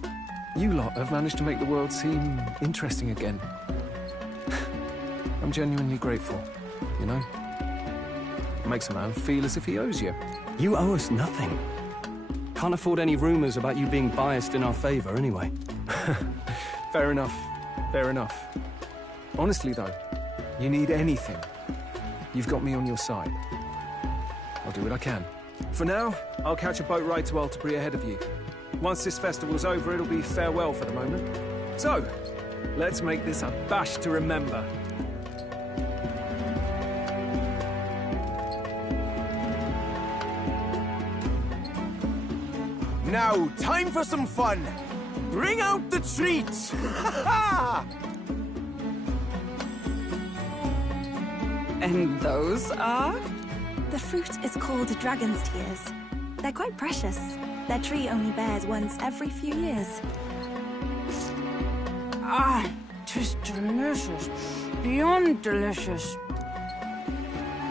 you lot have managed to make the world seem interesting again. I'm genuinely grateful, you know? It makes a man feel as if he owes you. You owe us nothing. Can't afford any rumors about you being biased in our favor, anyway. Fair enough. Fair enough. Honestly, though, you need anything, you've got me on your side. I'll do what I can. For now, I'll catch a boat ride to Altabria ahead of you. Once this festival's over, it'll be farewell for the moment. So, let's make this a bash to remember. Now, time for some fun! Bring out the treats! And those are? The fruit is called Dragon's Tears. They're quite precious. Their tree only bears once every few years. Ah, 'tis delicious. Beyond delicious.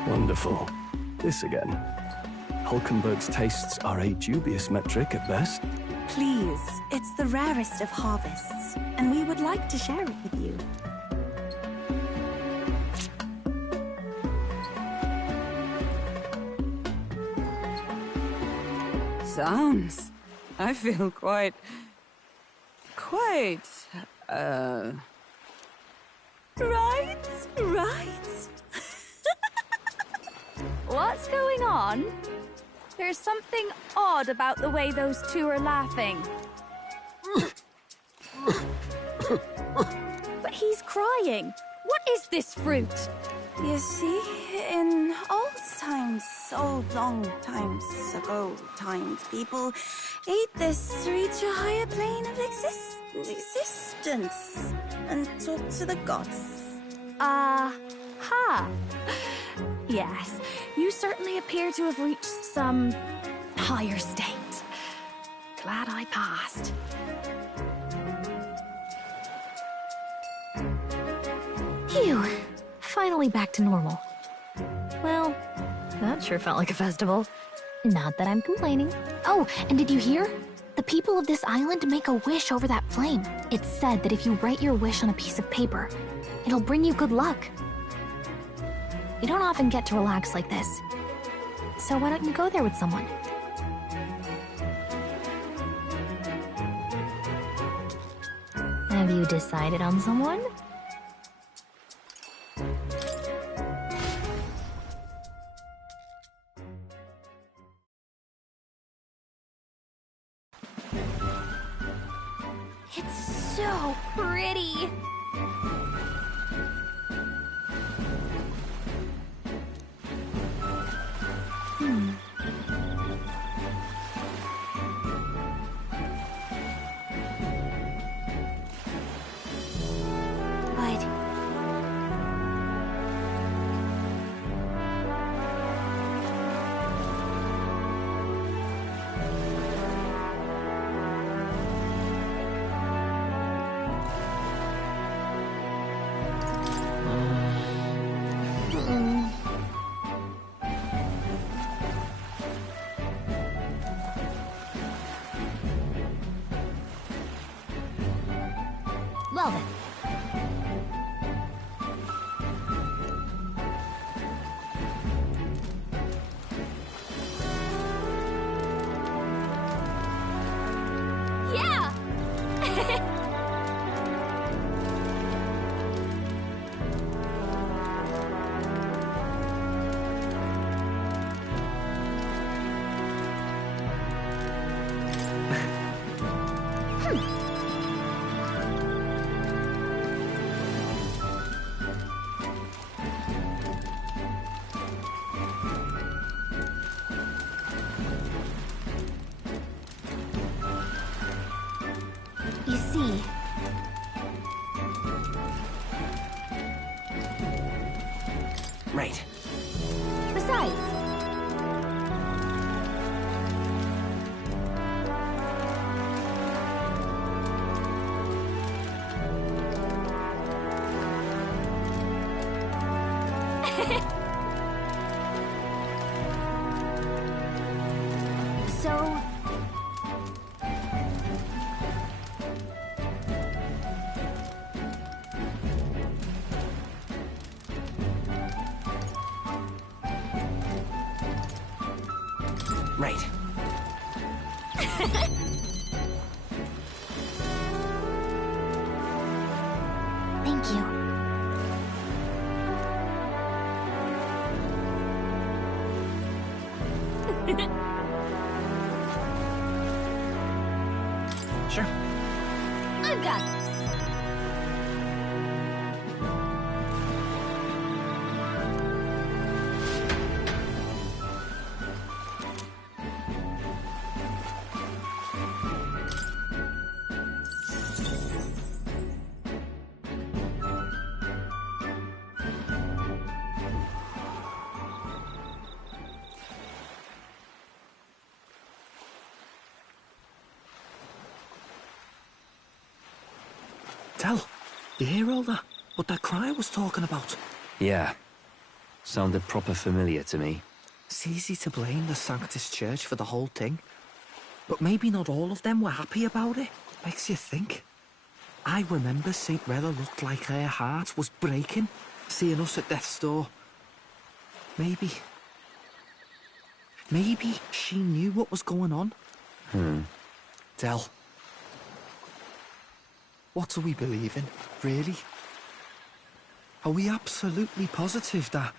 Wonderful. This again. Hulkenberg's tastes are a dubious metric at best. Please, it's the rarest of harvests, and we would like to share it with you. Sounds. I feel quite... Right? What's going on? There's something odd about the way those two are laughing. But he's crying. What is this fruit? You see, in old times, long times ago, people ate this to reach a higher plane of existence and talk to the gods. Ha! Yes, you certainly appear to have reached some higher state. Glad I passed. Phew. Finally back to normal. Well, that sure felt like a festival. Not that I'm complaining. Oh, and did you hear? The people of this island make a wish over that flame. It's said that if you write your wish on a piece of paper, it'll bring you good luck. You don't often get to relax like this. So why don't you go there with someone? Have you decided on someone? It's so pretty. Well then. so... Right. Thank you. Sure. I've got this. Tell, you hear all that? What that cry was talking about? Yeah. Sounded proper familiar to me. It's easy to blame the Sanctus Church for the whole thing. But maybe not all of them were happy about it. Makes you think. I remember St. Rella looked like her heart was breaking, seeing us at death's door. Maybe she knew what was going on. Del. What do we believe in, really? Are we absolutely positive that,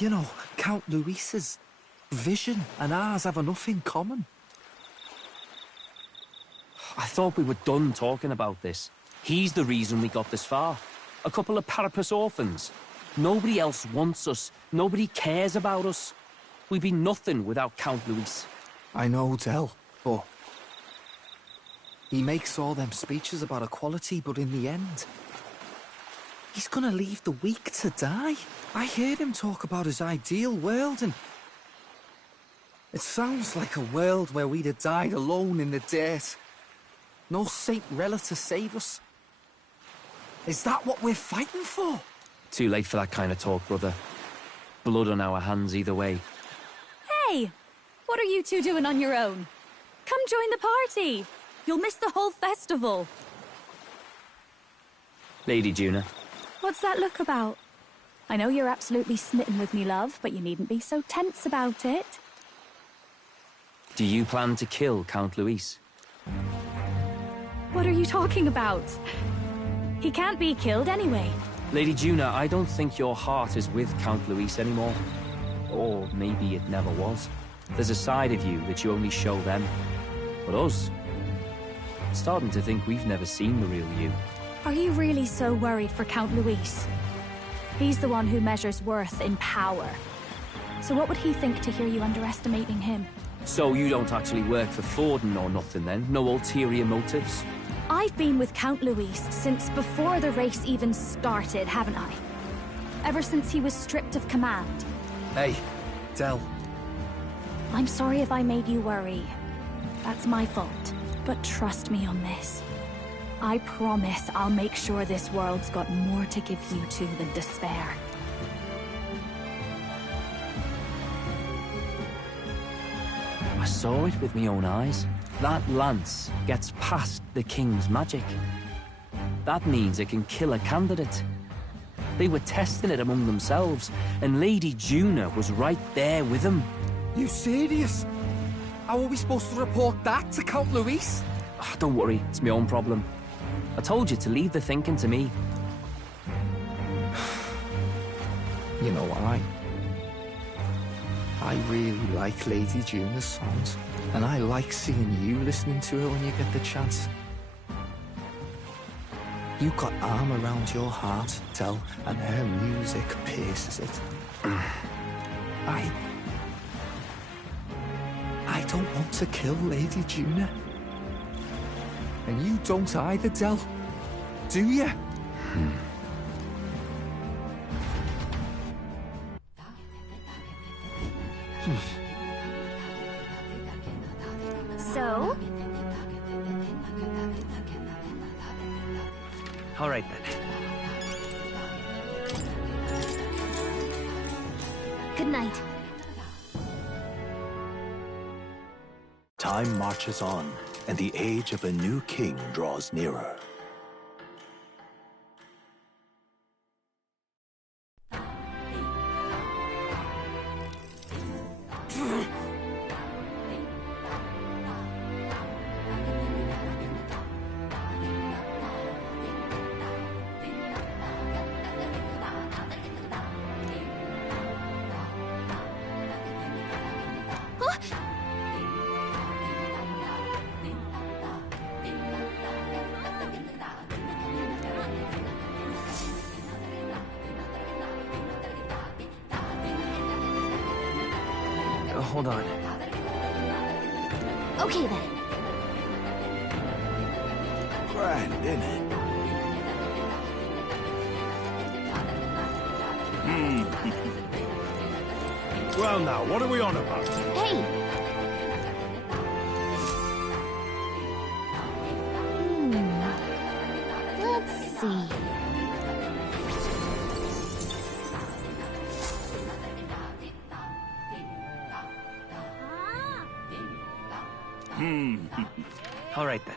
you know, Count Luis's vision and ours have enough in common? I thought we were done talking about this. He's the reason we got this far. A couple of Parapus orphans. Nobody else wants us. Nobody cares about us. We'd be nothing without Count Luis. I know, Del, but... he makes all them speeches about equality, but in the end... he's gonna leave the weak to die. I heard him talk about his ideal world, and... it sounds like a world where we'd have died alone in the dirt. No Saint Rella to save us. Is that what we're fighting for? Too late for that kind of talk, brother. Blood on our hands either way. Hey! What are you two doing on your own? Come join the party! You'll miss the whole festival. Lady Juna. What's that look about? I know you're absolutely smitten with me, love, but you needn't be so tense about it. Do you plan to kill Count Luis? What are you talking about? He can't be killed anyway. Lady Juna, I don't think your heart is with Count Luis anymore. Or maybe it never was. There's a side of you that you only show them. But us... starting to think we've never seen the real you. Are you really so worried for Count Luis? He's the one who measures worth in power. So what would he think to hear you underestimating him? So you don't actually work for Thordan or nothing then? No ulterior motives? I've been with Count Luis since before the race even started, haven't I? Ever since he was stripped of command. Hey, Del. I'm sorry if I made you worry. That's my fault. But trust me on this. I promise I'll make sure this world's got more to give you two than despair. I saw it with my own eyes. That lance gets past the king's magic. That means it can kill a candidate. They were testing it among themselves, and Lady Juna was right there with them. You serious? How are we supposed to report that to Count Luis? Oh, don't worry, it's my own problem. I told you to leave the thinking to me. You know what, I really like Lady Juna's songs, and I like seeing you listening to her when you get the chance. You got arm around your heart, Del, and her music pierces it. I don't want to kill Lady Juna. And you don't either, Del. Do you? So? All right, then. Good night. Time marches on, and the age of a new king draws nearer. Hold on. Okay then. Grand, innit? Well now, what are we on about? Hey! Let's see. All right then.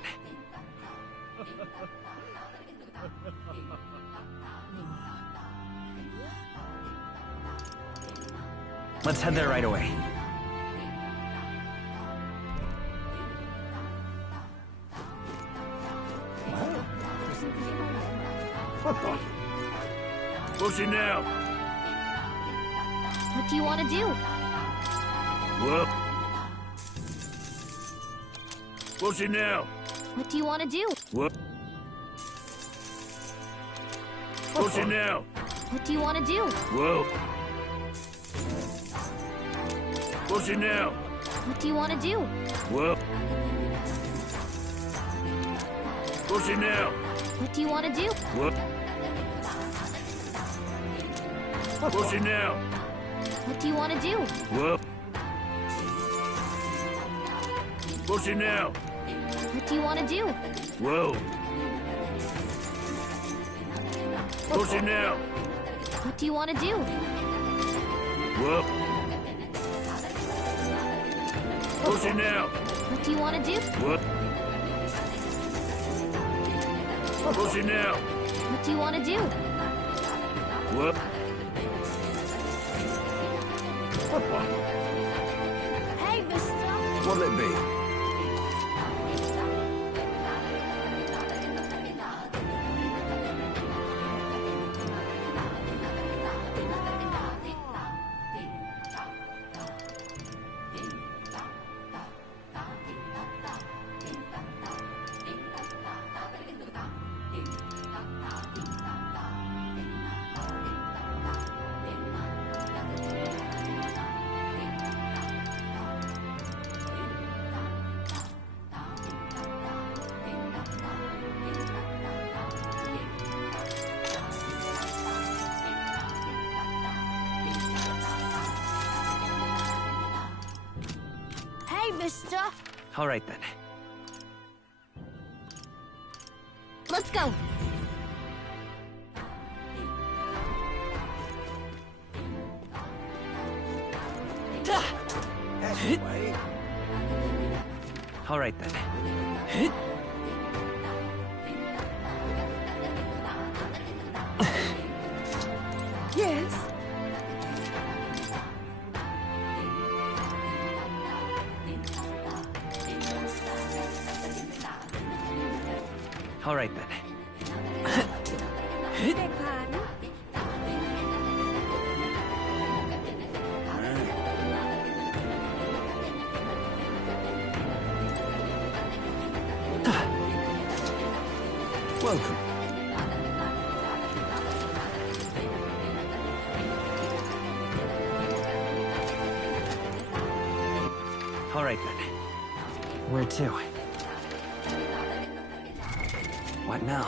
Let's head there right away. Push it now. What do you want to do? Whoop. Push it now. What do you want to do? Whoop. Push it now. What do you want to do? Whoa. Push it now. What do you want to do? Whoa. Push it now. What do you want to do? Whoop. Push it now. What do you want to do? Whoop. Push it now. What do you want to do? Whoa. Push it now. What do you want to do? Whoop. Push it now. What do you want to do? Whoop. Push it now. What do you want to do? Whoop. Hey, mister! What'll it be? Hey, mister! All right then. Let's go! All right then. Yes? All right then. Welcome. All right then. Where to? What now?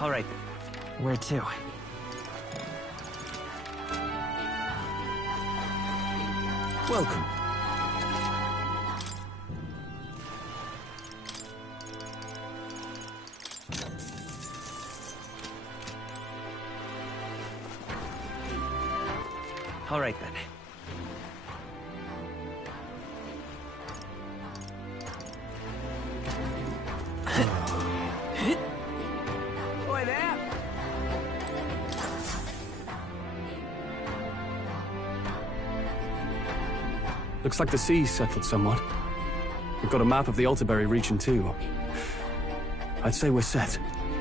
All right. Where to? Welcome. All right then. Boy there! Looks like the sea's settled somewhat. We've got a map of the Altaberry region too. I'd say we're set.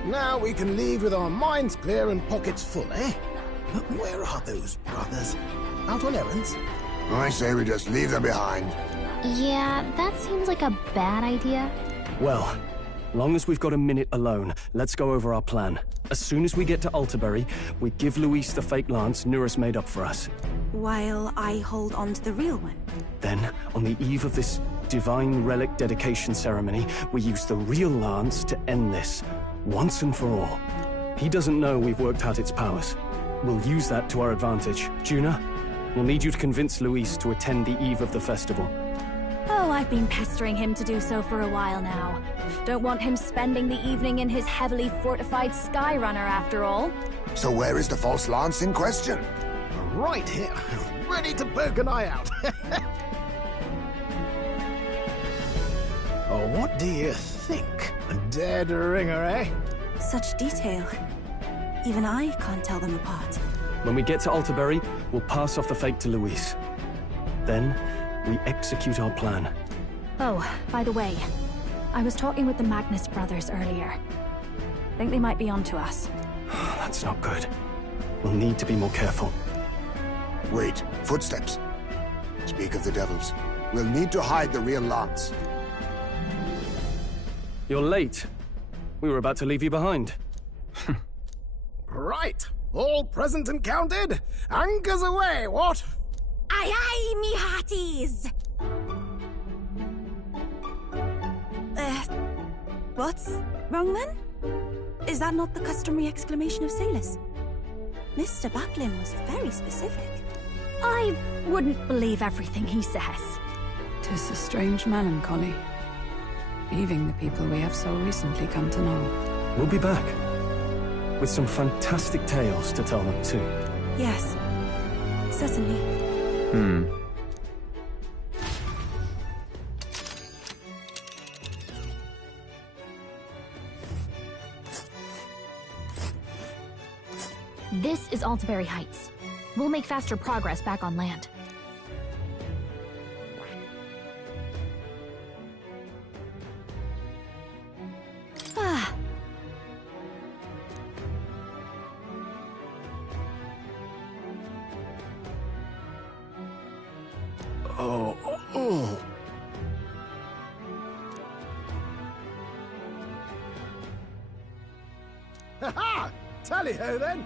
Now we can leave with our minds clear and pockets full, eh? Where are those brothers? Out on errands? I say we just leave them behind. Yeah, that seems like a bad idea. Well, long as we've got a minute alone, let's go over our plan. As soon as we get to Altaberry, we give Luis the fake lance Nurus made up for us. While I hold on to the real one. Then, on the eve of this divine relic dedication ceremony, we use the real lance to end this, once and for all. He doesn't know we've worked out its powers. We'll use that to our advantage. Juna, we'll need you to convince Luis to attend the eve of the festival. Oh, I've been pestering him to do so for a while now. Don't want him spending the evening in his heavily fortified Skyrunner after all. So where is the false lance in question? Right here, ready to poke an eye out. Oh, what do you think? A dead ringer, eh? Such detail. Even I can't tell them apart. When we get to Altaberry, we'll pass off the fake to Luis. Then, we execute our plan. Oh, by the way, I was talking with the Magnus brothers earlier. Think they might be onto us. That's not good. We'll need to be more careful. Wait, footsteps. Speak of the devils. We'll need to hide the real lance. You're late. We were about to leave you behind. Right, all present and counted. Anchors away, what? Aye aye, me hearties! What's wrong then? Is that not the customary exclamation of sailors? Mr. Buckland was very specific. I wouldn't believe everything he says. 'Tis a strange melancholy, leaving the people we have so recently come to know. We'll be back. With some fantastic tales to tell them too. Yes, certainly. This is Altaberry Heights. We'll make faster progress back on land. Ah. Oh. Ha-ha! Tally-ho, then!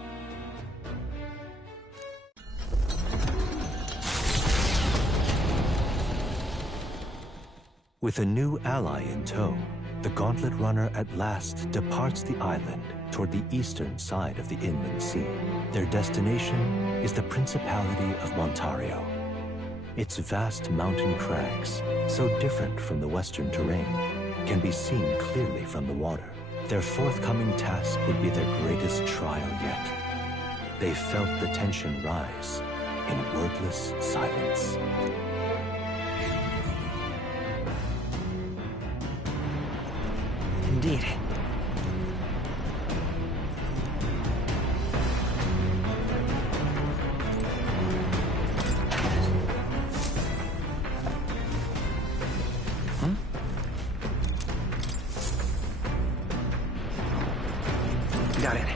With a new ally in tow, the Gauntlet Runner at last departs the island toward the eastern side of the inland sea. Their destination is the Principality of Montario. Its vast mountain crags, so different from the western terrain, can be seen clearly from the water. Their forthcoming task would be their greatest trial yet. They felt the tension rise in wordless silence. Indeed. Got it.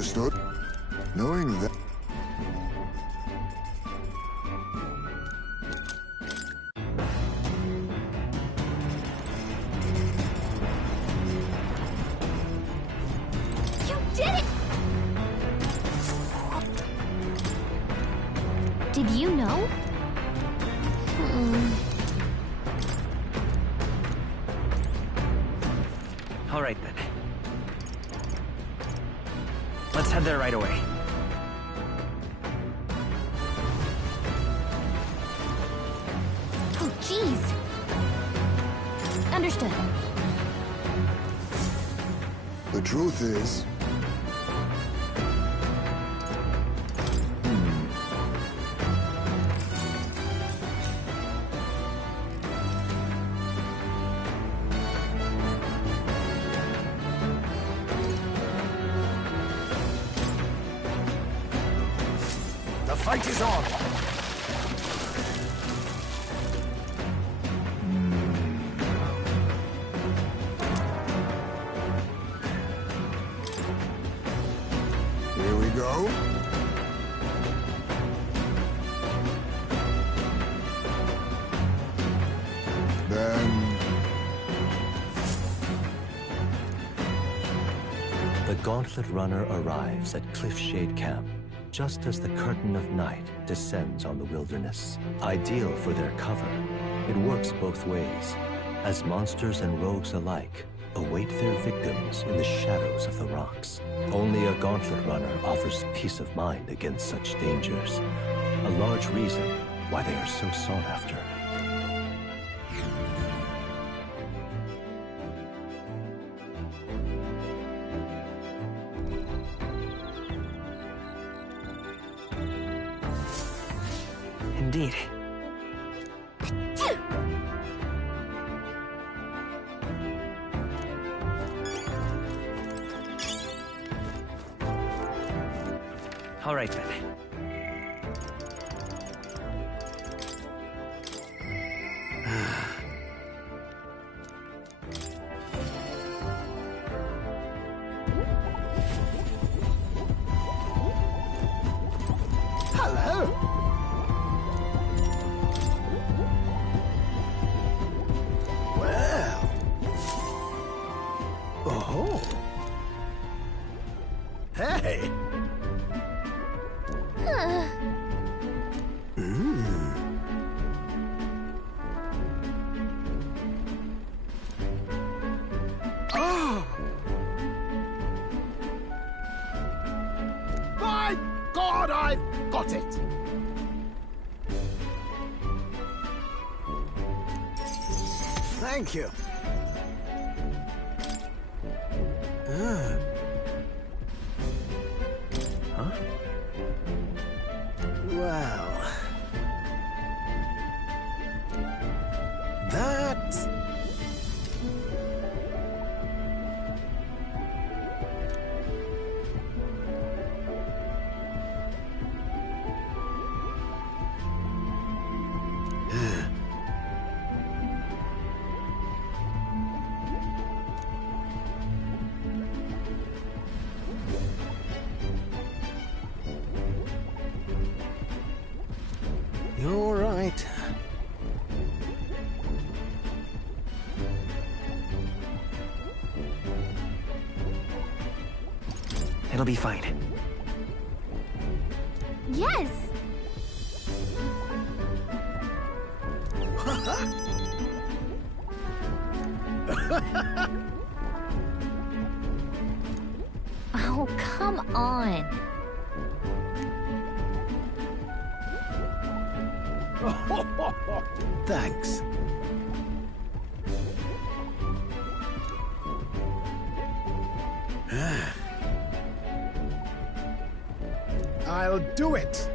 Understood. Knowing that... You did it! Did you know? All right, then. Let's head there right away. Oh, jeez. Understood. The truth is... The fight is on! Here we go. Then... The Gauntlet Runner arrives at Cliffshade Camp, just as the curtain of night descends on the wilderness. Ideal for their cover, it works both ways, as monsters and rogues alike await their victims in the shadows of the rocks. Only a Gauntlet Runner offers peace of mind against such dangers, a large reason why they are so sought after. Indeed. All right, then. Hello! Well... Oh! Hey! Oh! My God, I've got it! Thank you. Huh? Well... That... You're right. It'll be fine. Yes! Oh, come on. Thanks. I'll do it.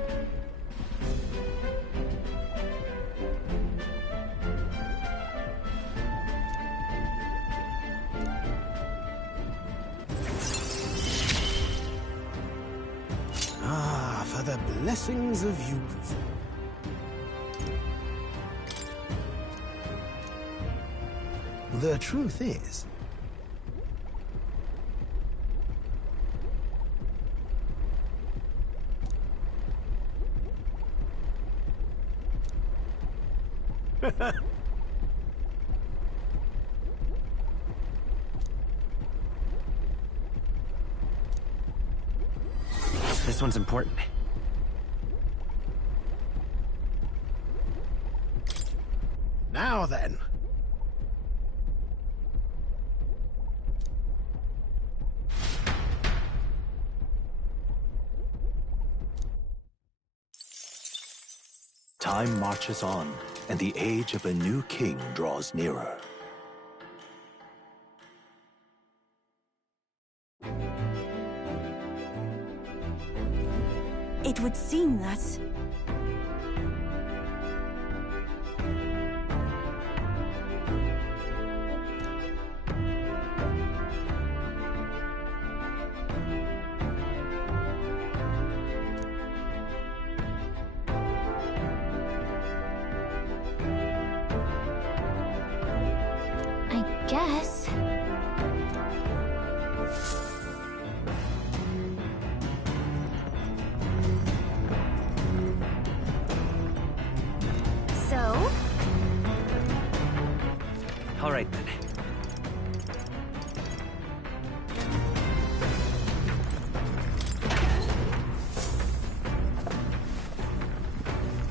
Ah, for the blessings of youth. The truth is, This one's important. Now then. Time marches on, and the age of a new king draws nearer. It would seem that... I guess. So? All right, then.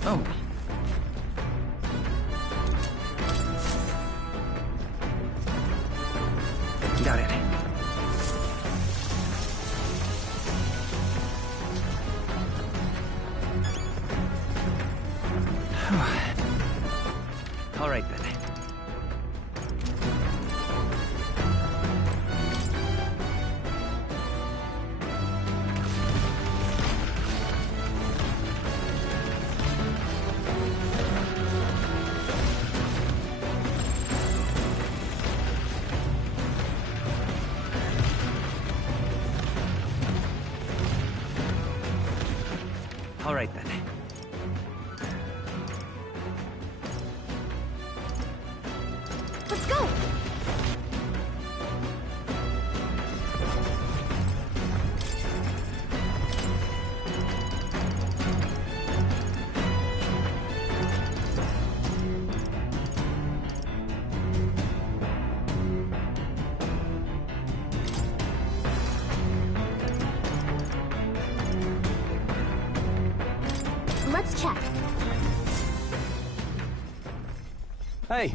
Oh. Got it. All right, then. All right, then. Let's go! Let's check. Hey!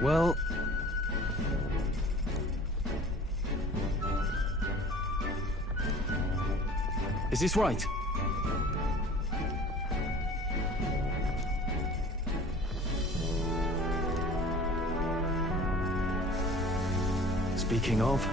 Well... Is this right? Speaking of...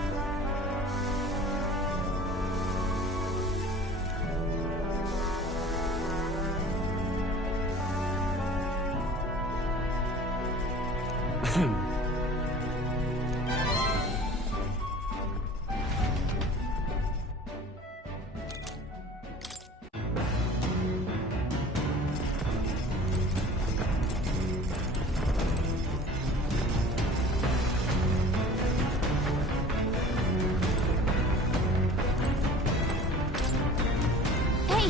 Hey!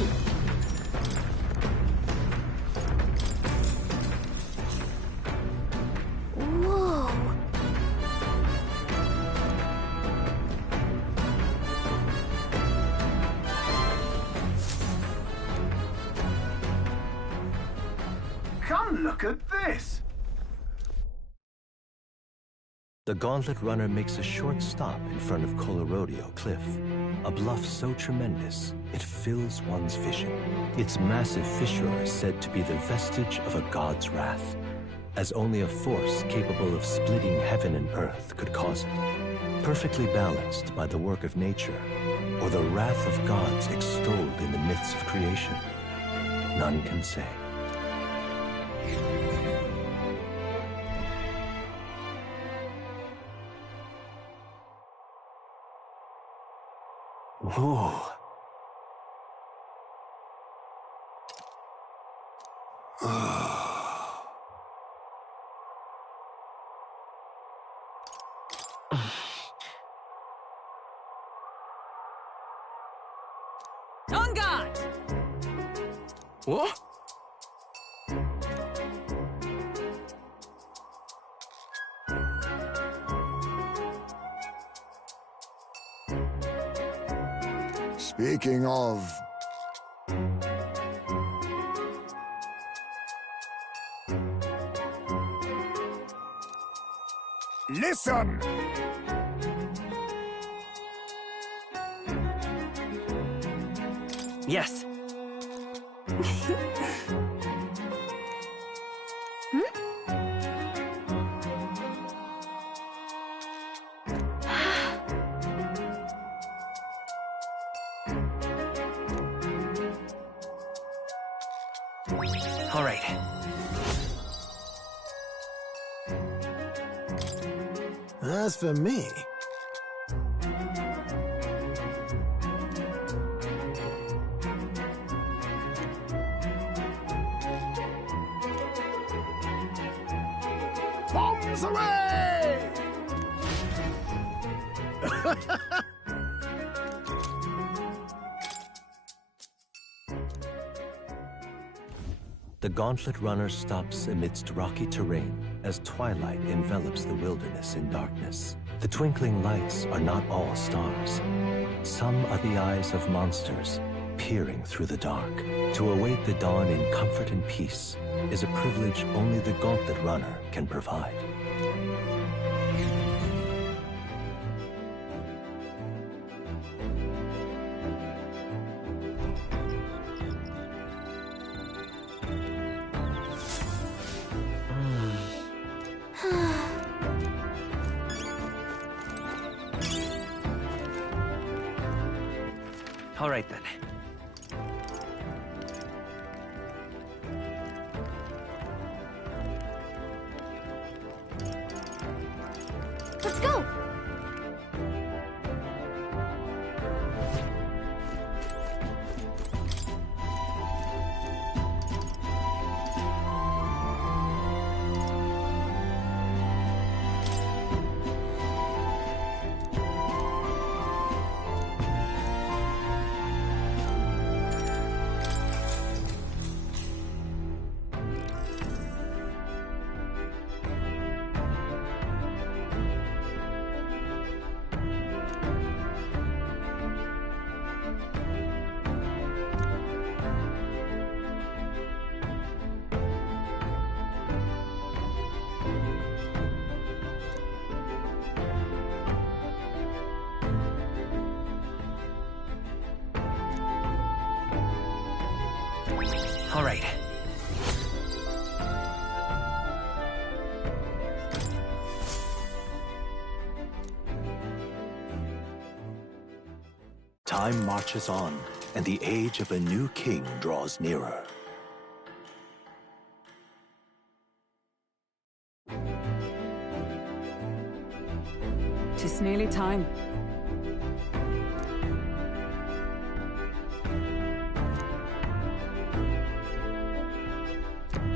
Whoa! Come look at this! The Gauntlet Runner makes a short stop in front of Colorodeo Cliff, a bluff so tremendous it fills one's vision. Its massive fissure is said to be the vestige of a god's wrath, as only a force capable of splitting heaven and earth could cause it. Perfectly balanced by the work of nature, or the wrath of gods extolled in the myths of creation, none can say. Whoa. On guard! What? Speaking of... Listen! Yes. All right. As for me... Bombs away! The Gauntlet Runner stops amidst rocky terrain as twilight envelops the wilderness in darkness. The twinkling lights are not all stars. Some are the eyes of monsters, peering through the dark. To await the dawn in comfort and peace is a privilege only the Gauntlet Runner can provide. All right, then. Let's go! All right. Time marches on, and the age of a new king draws nearer. It's nearly time.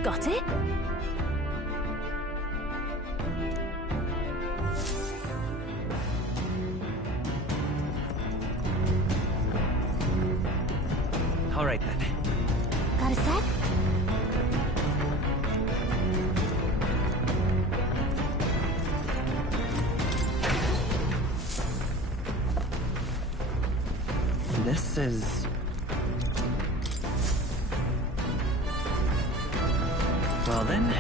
Got it? All right, then. Got a sec? This is... Well then...